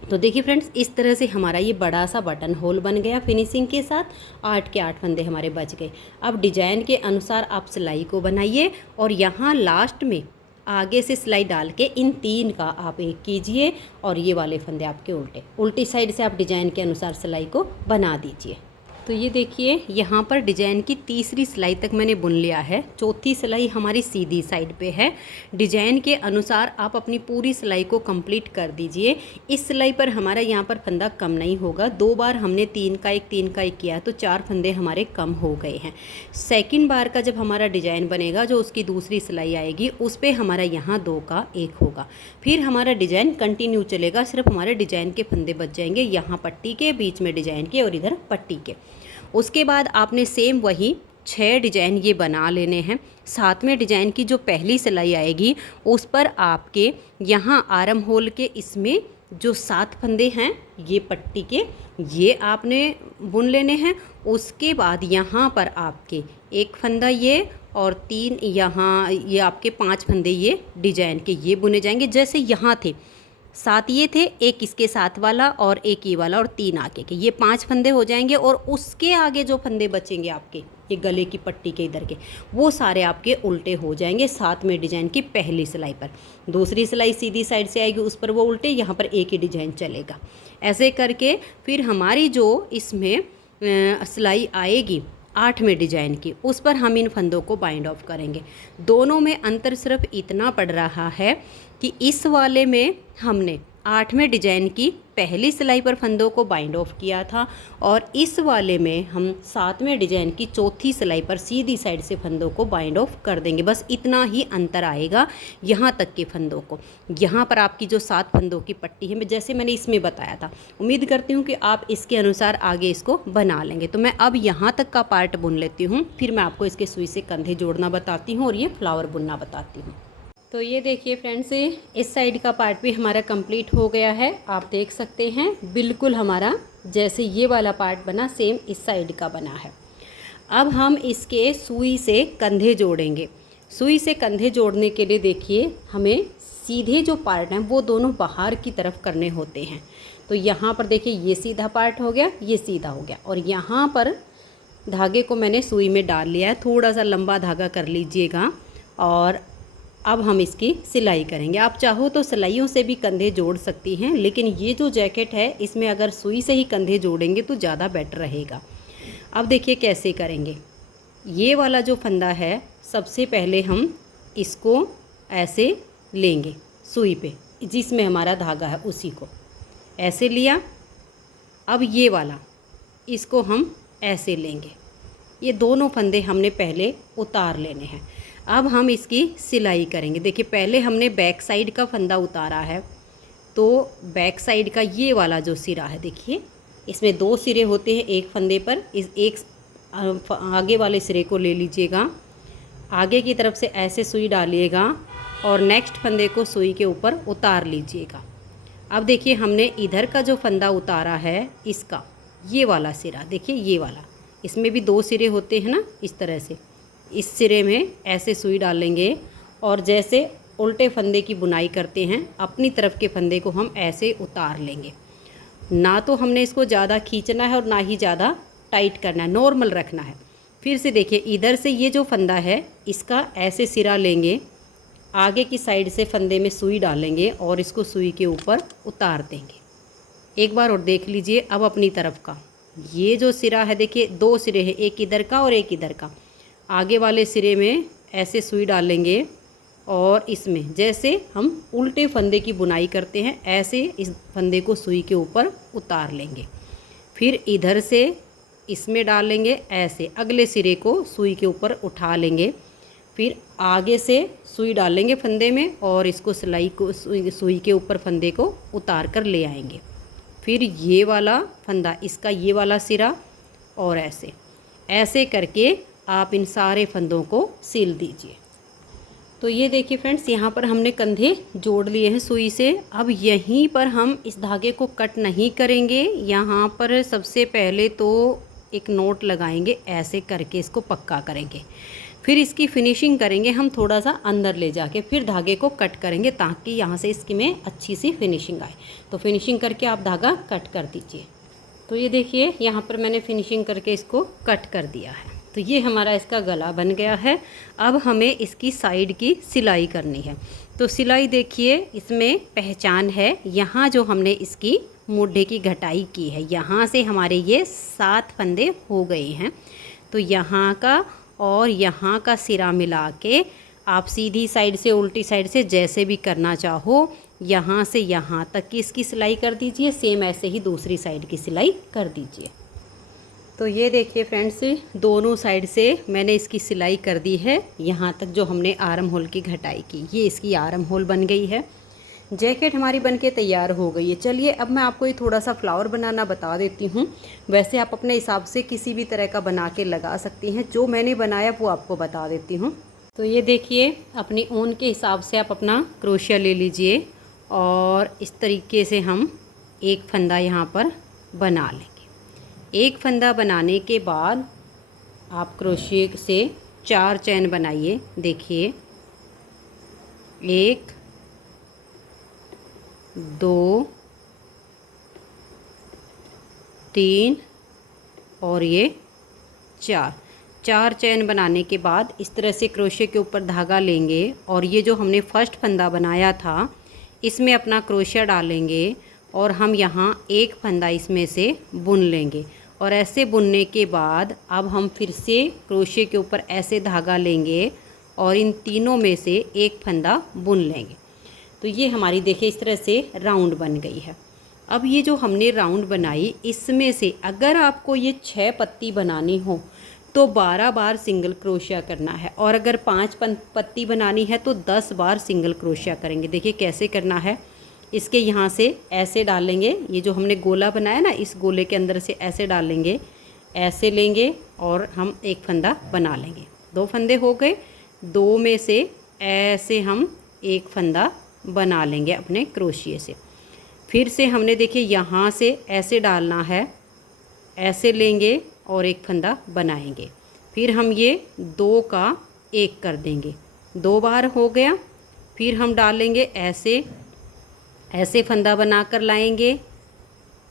तो देखिए फ्रेंड्स, इस तरह से हमारा ये बड़ा सा बटन होल बन गया फिनिशिंग के साथ। 8 के 8 फंदे हमारे बच गए। अब डिजाइन के अनुसार आप सिलाई को बनाइए और यहाँ लास्ट में आगे से सिलाई डाल के इन 3 का आप 1 कीजिए और ये वाले फंदे आपके उल्टी साइड से आप डिजाइन के अनुसार सिलाई को बना दीजिए। तो ये देखिए यहाँ पर डिजाइन की तीसरी सिलाई तक मैंने बुन लिया है, चौथी सिलाई हमारी सीधी साइड पे है। डिजाइन के अनुसार आप अपनी पूरी सिलाई को कंप्लीट कर दीजिए। इस सिलाई पर हमारा यहाँ पर फंदा कम नहीं होगा। 2 बार हमने 3 का 1 किया तो 4 फंदे हमारे कम हो गए हैं। सेकंड बार का जब हमारा डिजाइन बनेगा, जो उसकी दूसरी सिलाई आएगी, उस पर हमारा यहाँ 2 का 1 होगा। फिर हमारा डिजाइन कंटिन्यू चलेगा, सिर्फ हमारे डिजाइन के फंदे बच जाएंगे, यहाँ पट्टी के, बीच में डिजाइन के और इधर पट्टी के। उसके बाद आपने सेम वही 6 डिजाइन ये बना लेने हैं। 7वें डिजाइन की जो पहली सिलाई आएगी उस पर आपके यहाँ आर्म होल के इसमें जो 7 फंदे हैं ये पट्टी के, ये आपने बुन लेने हैं। उसके बाद यहाँ पर आपके 1 फंदा ये और 3 यहाँ, ये आपके 5 फंदे ये डिजाइन के ये बुने जाएंगे जैसे यहाँ थे। 7 ये थे, एक इसके साथ वाला और एक ये वाला और 3 आगे के, ये 5 फंदे हो जाएंगे। और उसके आगे जो फंदे बचेंगे आपके ये गले की पट्टी के इधर के, वो सारे आपके उल्टे हो जाएंगे 7 में डिजाइन की पहली सिलाई पर। दूसरी सिलाई सीधी साइड से आएगी, उस पर वो उल्टे, यहाँ पर एक ही डिजाइन चलेगा। ऐसे करके फिर हमारी जो इसमें सिलाई आएगी 8वें डिजाइन की, उस पर हम इन फंदों को बाइंड ऑफ करेंगे। दोनों में अंतर सिर्फ इतना पड़ रहा है कि इस वाले में हमने 8वें डिजाइन की पहली सिलाई पर फंदों को बाइंड ऑफ किया था, और इस वाले में हम 7वें डिजाइन की चौथी सिलाई पर सीधी साइड से फंदों को बाइंड ऑफ कर देंगे। बस इतना ही अंतर आएगा यहाँ तक के फंदों को। यहाँ पर आपकी जो 7 फंदों की पट्टी है, जैसे मैंने इसमें बताया था, उम्मीद करती हूँ कि आप इसके अनुसार आगे इसको बना लेंगे। तो मैं अब यहाँ तक का पार्ट बुन लेती हूँ, फिर मैं आपको इसके सुई से कंधे जोड़ना बताती हूँ और ये फ्लावर बुनना बताती हूँ। तो ये देखिए फ्रेंड्स, इस साइड का पार्ट भी हमारा कंप्लीट हो गया है। आप देख सकते हैं बिल्कुल हमारा जैसे ये वाला पार्ट बना सेम इस साइड का बना है। अब हम इसके सुई से कंधे जोड़ेंगे। सुई से कंधे जोड़ने के लिए देखिए हमें सीधे जो पार्ट हैं वो दोनों बाहर की तरफ करने होते हैं। तो यहाँ पर देखिए ये सीधा पार्ट हो गया, ये सीधा हो गया, और यहाँ पर धागे को मैंने सुई में डाल लिया है। थोड़ा सा लंबा धागा कर लीजिएगा। और अब हम इसकी सिलाई करेंगे। आप चाहो तो सिलाइयों से भी कंधे जोड़ सकती हैं, लेकिन ये जो जैकेट है इसमें अगर सुई से ही कंधे जोड़ेंगे तो ज़्यादा बेटर रहेगा। अब देखिए कैसे करेंगे। ये वाला जो फंदा है सबसे पहले हम इसको ऐसे लेंगे सुई पे, जिसमें हमारा धागा है उसी को ऐसे लिया। अब ये वाला इसको हम ऐसे लेंगे। ये दोनों फंदे हमने पहले उतार लेने हैं। अब हम इसकी सिलाई करेंगे। देखिए पहले हमने बैक साइड का फंदा उतारा है, तो बैक साइड का ये वाला जो सिरा है, देखिए इसमें 2 सिरे होते हैं एक फंदे पर। इस एक आगे वाले सिरे को ले लीजिएगा, आगे की तरफ से ऐसे सुई डालिएगा और नेक्स्ट फंदे को सुई के ऊपर उतार लीजिएगा। अब देखिए हमने इधर का जो फंदा उतारा है इसका ये वाला सिरा, देखिए ये वाला, इसमें भी 2 सिरे होते हैं ना, इस तरह से इस सिरे में ऐसे सुई डालेंगे और जैसे उल्टे फंदे की बुनाई करते हैं अपनी तरफ के फंदे को हम ऐसे उतार लेंगे। ना तो हमने इसको ज़्यादा खींचना है और ना ही ज़्यादा टाइट करना है, नॉर्मल रखना है। फिर से देखिए इधर से ये जो फंदा है इसका ऐसे सिरा लेंगे, आगे की साइड से फंदे में सुई डालेंगे और इसको सुई के ऊपर उतार देंगे। एक बार और देख लीजिए। अब अपनी तरफ का ये जो सिरा है, देखिए 2 सिरे हैं, एक इधर का और एक इधर का। आगे वाले सिरे में ऐसे सुई डालेंगे और इसमें जैसे हम उल्टे फंदे की बुनाई करते हैं ऐसे इस फंदे को सुई के ऊपर उतार लेंगे। फिर इधर से इसमें डालेंगे, ऐसे अगले सिरे को सुई के ऊपर उठा लेंगे। फिर आगे से सुई डालेंगे फंदे में और इसको सिलाई को सुई के ऊपर फंदे को उतार कर ले आएंगे। फिर ये वाला फंदा, इसका ये वाला सिरा, और ऐसे ऐसे करके आप इन सारे फंदों को सिल दीजिए। तो ये देखिए फ्रेंड्स, यहाँ पर हमने कंधे जोड़ लिए हैं सुई से। अब यहीं पर हम इस धागे को कट नहीं करेंगे। यहाँ पर सबसे पहले तो एक नोट लगाएंगे, ऐसे करके इसको पक्का करेंगे। फिर इसकी फिनिशिंग करेंगे हम थोड़ा सा अंदर ले जाके, फिर धागे को कट करेंगे ताकि यहाँ से इसकी में अच्छी सी फिनिशिंग आए। तो फिनिशिंग करके आप धागा कट कर दीजिए। तो ये देखिए यहाँ पर मैंने फिनिशिंग करके इसको कट कर दिया है। तो ये हमारा इसका गला बन गया है। अब हमें इसकी साइड की सिलाई करनी है। तो सिलाई देखिए इसमें पहचान है, यहाँ जो हमने इसकी मोढे की घटाई की है, यहाँ से हमारे ये 7 फंदे हो गए हैं। तो यहाँ का और यहाँ का सिरा मिला के आप सीधी साइड से उल्टी साइड से जैसे भी करना चाहो, यहाँ से यहाँ तक की इसकी सिलाई कर दीजिए। सेम ऐसे ही दूसरी साइड की सिलाई कर दीजिए। तो ये देखिए फ्रेंड्स, दोनों साइड से मैंने इसकी सिलाई कर दी है। यहाँ तक जो हमने आर्म होल की घटाई की, ये इसकी आर्म होल बन गई है। जैकेट हमारी बनके तैयार हो गई है। चलिए अब मैं आपको ये थोड़ा सा फ्लावर बनाना बता देती हूँ। वैसे आप अपने हिसाब से किसी भी तरह का बना के लगा सकती हैं, जो मैंने बनाया वो आपको बता देती हूँ। तो ये देखिए अपनी ऊन के हिसाब से आप अपना क्रोशिया ले लीजिए और इस तरीके से हम एक फंदा यहाँ पर बना लेंगे। एक फंदा बनाने के बाद आप क्रोशिया से 4 चैन बनाइए। देखिए 1 2 3 और ये 4 चैन बनाने के बाद इस तरह से क्रोशे के ऊपर धागा लेंगे और ये जो हमने फर्स्ट फंदा बनाया था इसमें अपना क्रोशिया डालेंगे और हम यहाँ एक फंदा इसमें से बुन लेंगे। और ऐसे बुनने के बाद अब हम फिर से क्रोशे के ऊपर ऐसे धागा लेंगे और इन तीनों में से एक फंदा बुन लेंगे। तो ये हमारी देखिए इस तरह से राउंड बन गई है। अब ये जो हमने राउंड बनाई इसमें से अगर आपको ये 6 पत्ती बनानी हो तो 12 बार सिंगल क्रोशिया करना है, और अगर 5 पत्ती बनानी है तो 10 बार सिंगल क्रोशिया करेंगे। देखिए कैसे करना है। इसके यहाँ से ऐसे डालेंगे, ये जो हमने गोला बनाया ना इस गोले के अंदर से ऐसे डालेंगे, ऐसे लेंगे और हम एक फंदा बना लेंगे। 2 फंदे हो गए, 2 में से ऐसे हम एक फंदा बना लेंगे अपने क्रोशिए से। फिर से हमने देखिए यहाँ से ऐसे डालना है, ऐसे लेंगे और एक फंदा बनाएंगे। फिर हम ये 2 का 1 कर देंगे, 2 बार हो गया। फिर हम डालेंगे ऐसे, ऐसे फंदा बनाकर लाएंगे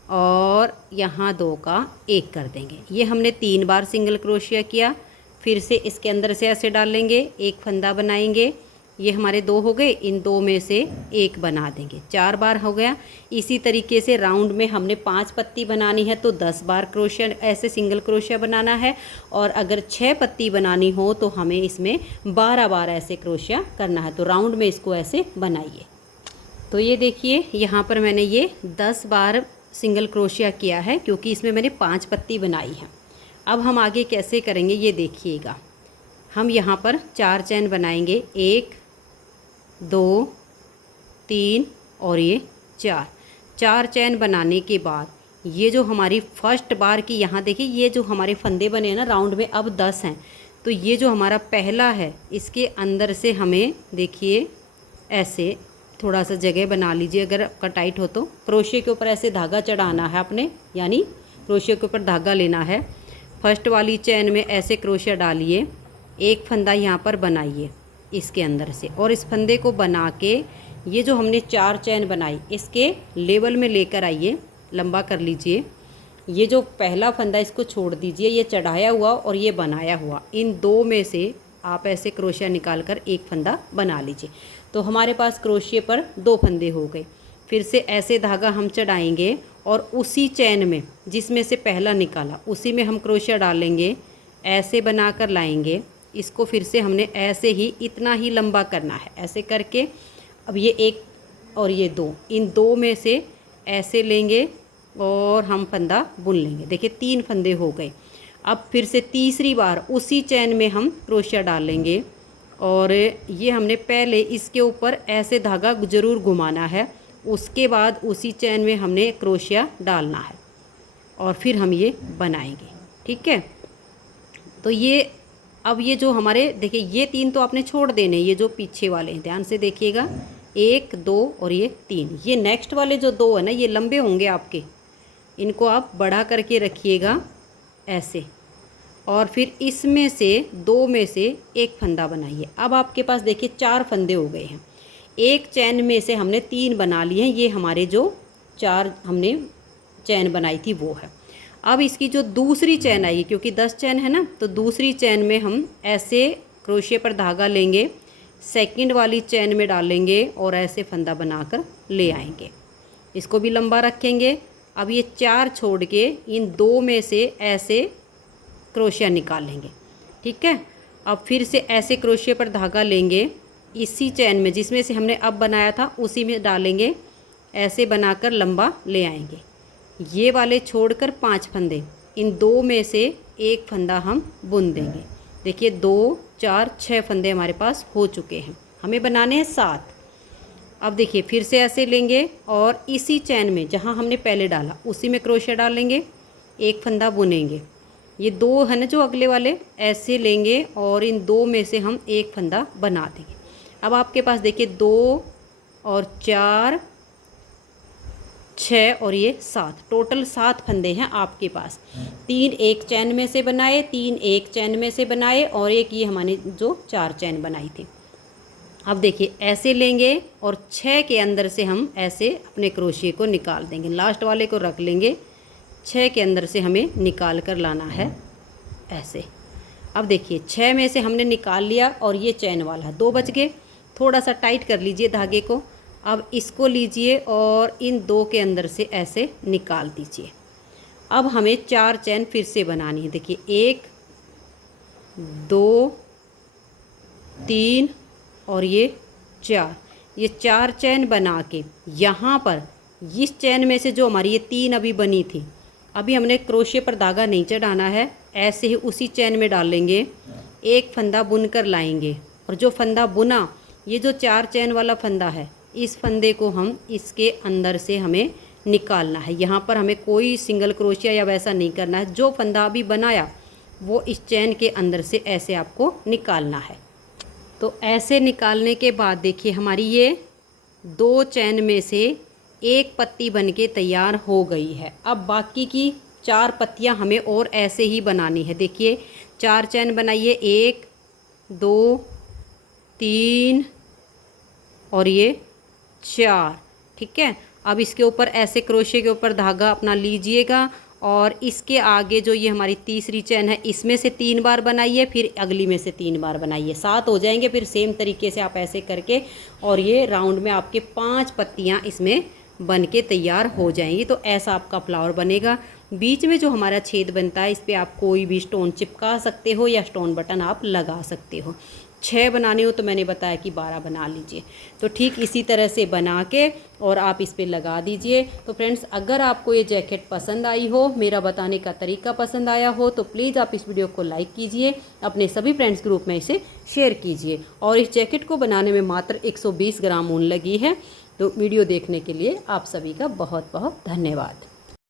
और यहाँ 2 का 1 कर देंगे। ये हमने 3 बार सिंगल क्रोशिया किया। फिर से इसके अंदर से ऐसे डालेंगे, एक फंदा बनाएंगे। ये हमारे 2 हो गए, इन 2 में से 1 बना देंगे, 4 बार हो गया। इसी तरीके से राउंड में हमने 5 पत्ती बनानी है तो 10 बार क्रोशिया ऐसे सिंगल क्रोशिया बनाना है, और अगर 6 पत्ती बनानी हो तो हमें इसमें 12 बार ऐसे क्रोशिया करना है। तो राउंड में इसको ऐसे बनाइए। तो ये देखिए यहाँ पर मैंने ये 10 बार सिंगल क्रोशिया किया है क्योंकि इसमें मैंने 5 पत्ती बनाई है। अब हम आगे कैसे करेंगे ये देखिएगा। हम यहाँ पर 4 चैन बनाएंगे, 1 2 3 और ये 4 चैन बनाने के बाद ये जो हमारी फर्स्ट बार की यहाँ देखिए ये जो हमारे फंदे बने हैं ना राउंड में अब 10 हैं। तो ये जो हमारा पहला है इसके अंदर से हमें देखिए ऐसे थोड़ा सा जगह बना लीजिए, अगर आपका टाइट हो तो क्रोशिया के ऊपर ऐसे धागा चढ़ाना है अपने, यानी क्रोशिया के ऊपर धागा लेना है। फर्स्ट वाली चैन में ऐसे क्रोशिया डालिए, एक फंदा यहाँ पर बनाइए इसके अंदर से, और इस फंदे को बना के ये जो हमने 4 चैन बनाई इसके लेवल में लेकर आइए, लंबा कर लीजिए। ये जो पहला फंदा इसको छोड़ दीजिए, ये चढ़ाया हुआ और ये बनाया हुआ, इन 2 में से आप ऐसे क्रोशिया निकाल कर एक फंदा बना लीजिए। तो हमारे पास क्रोशिया पर 2 फंदे हो गए। फिर से ऐसे धागा हम चढ़ाएंगे और उसी चैन में जिसमें से पहला निकाला उसी में हम क्रोशिया डालेंगे, ऐसे बनाकर लाएंगे। इसको फिर से हमने ऐसे ही इतना ही लंबा करना है, ऐसे करके अब ये 1 और ये 2, इन 2 में से ऐसे लेंगे और हम फंदा बुन लेंगे। देखिए 3 फंदे हो गए। अब फिर से तीसरी बार उसी चैन में हम क्रोशिया डालेंगे और ये हमने पहले इसके ऊपर ऐसे धागा ज़रूर घुमाना है, उसके बाद उसी चैन में हमने क्रोशिया डालना है और फिर हम ये बनाएंगे। ठीक है। तो ये अब ये जो हमारे देखिए ये 3 तो आपने छोड़ देने, ये जो पीछे वाले हैं ध्यान से देखिएगा, 1 2 और ये 3। ये नेक्स्ट वाले जो 2 है ना ये लंबे होंगे आपके, इनको आप बढ़ा करके रखिएगा ऐसे, और फिर इसमें से 2 में से एक फंदा बनाइए। अब आपके पास देखिए 4 फंदे हो गए हैं। एक चैन में से हमने 3 बना लिए हैं, ये हमारे जो 4 हमने चैन बनाई थी वो है। अब इसकी जो दूसरी चैन आएगी, क्योंकि 10 चैन है ना, तो दूसरी चैन में हम ऐसे क्रोशिया पर धागा लेंगे, सेकंड वाली चैन में डालेंगे और ऐसे फंदा बनाकर ले आएंगे। इसको भी लंबा रखेंगे। अब ये 4 छोड़ के इन 2 में से ऐसे क्रोशिया निकालेंगे। ठीक है। अब फिर से ऐसे क्रोशिया पर धागा लेंगे, इसी चैन में जिसमें से हमने अब बनाया था उसी में डालेंगे, ऐसे बनाकर लंबा ले आएंगे। ये वाले छोड़कर 5 फंदे, इन 2 में से एक फंदा हम बुन देंगे। देखिए 2 4 6 फंदे हमारे पास हो चुके हैं, हमें बनाने हैं 7। अब देखिए फिर से ऐसे लेंगे और इसी चैन में जहाँ हमने पहले डाला उसी में क्रोशिया डालेंगे, एक फंदा बुनेंगे। ये 2 है ना जो अगले वाले, ऐसे लेंगे और इन 2 में से हम एक फंदा बना देंगे। अब आपके पास देखिए 2 और 4 6 और ये 7, टोटल 7 फंदे हैं आपके पास। 3 एक चैन में से बनाए, 3 एक चैन में से बनाए और एक ये हमारे जो 4 चैन बनाई थी। अब देखिए ऐसे लेंगे और 6 के अंदर से हम ऐसे अपने क्रोशिए को निकाल देंगे। लास्ट वाले को रख लेंगे, 6 के अंदर से हमें निकाल कर लाना है ऐसे। अब देखिए 6 में से हमने निकाल लिया और ये चैन वाला 2 बच गए। थोड़ा सा टाइट कर लीजिए धागे को। अब इसको लीजिए और इन 2 के अंदर से ऐसे निकाल दीजिए। अब हमें 4 चैन फिर से बनानी है। देखिए 1 2 3 और ये 4, ये 4 चैन बना के यहाँ पर इस चैन में से जो हमारी ये 3 अभी बनी थी, अभी हमने क्रोशे पर धागा नहीं चढ़ाना है, ऐसे ही उसी चैन में डालेंगे, एक फंदा बुन कर लाएंगे और जो फंदा बुना, ये जो 4 चैन वाला फंदा है, इस फंदे को हम इसके अंदर से हमें निकालना है। यहाँ पर हमें कोई सिंगल क्रोशिया या वैसा नहीं करना है। जो फंदा अभी बनाया वो इस चैन के अंदर से ऐसे आपको निकालना है। तो ऐसे निकालने के बाद देखिए हमारी ये 2 चैन में से एक पत्ती बनके तैयार हो गई है। अब बाकी की 4 पत्तियां हमें और ऐसे ही बनानी है। देखिए 4 चैन बनाइए, 1 2 3 और ये 4, ठीक है। अब इसके ऊपर ऐसे क्रोशे के ऊपर धागा अपना लीजिएगा और इसके आगे जो ये हमारी तीसरी चैन है, इसमें से 3 बार बनाइए, फिर अगली में से 3 बार बनाइए, 7 हो जाएंगे। फिर सेम तरीके से आप ऐसे करके और ये राउंड में आपके 5 पत्तियां इसमें बन के तैयार हो जाएंगी। तो ऐसा आपका फ्लावर बनेगा। बीच में जो हमारा छेद बनता है, इस पर आप कोई भी स्टोन चिपका सकते हो या स्टोन बटन आप लगा सकते हो। 6 बनाने हो तो मैंने बताया कि 12 बना लीजिए। तो ठीक इसी तरह से बना के और आप इस पे लगा दीजिए। तो फ्रेंड्स, अगर आपको ये जैकेट पसंद आई हो, मेरा बताने का तरीका पसंद आया हो, तो प्लीज़ आप इस वीडियो को लाइक कीजिए, अपने सभी फ्रेंड्स ग्रुप में इसे शेयर कीजिए। और इस जैकेट को बनाने में मात्र 120 ग्राम ऊन लगी है। तो वीडियो देखने के लिए आप सभी का बहुत बहुत धन्यवाद।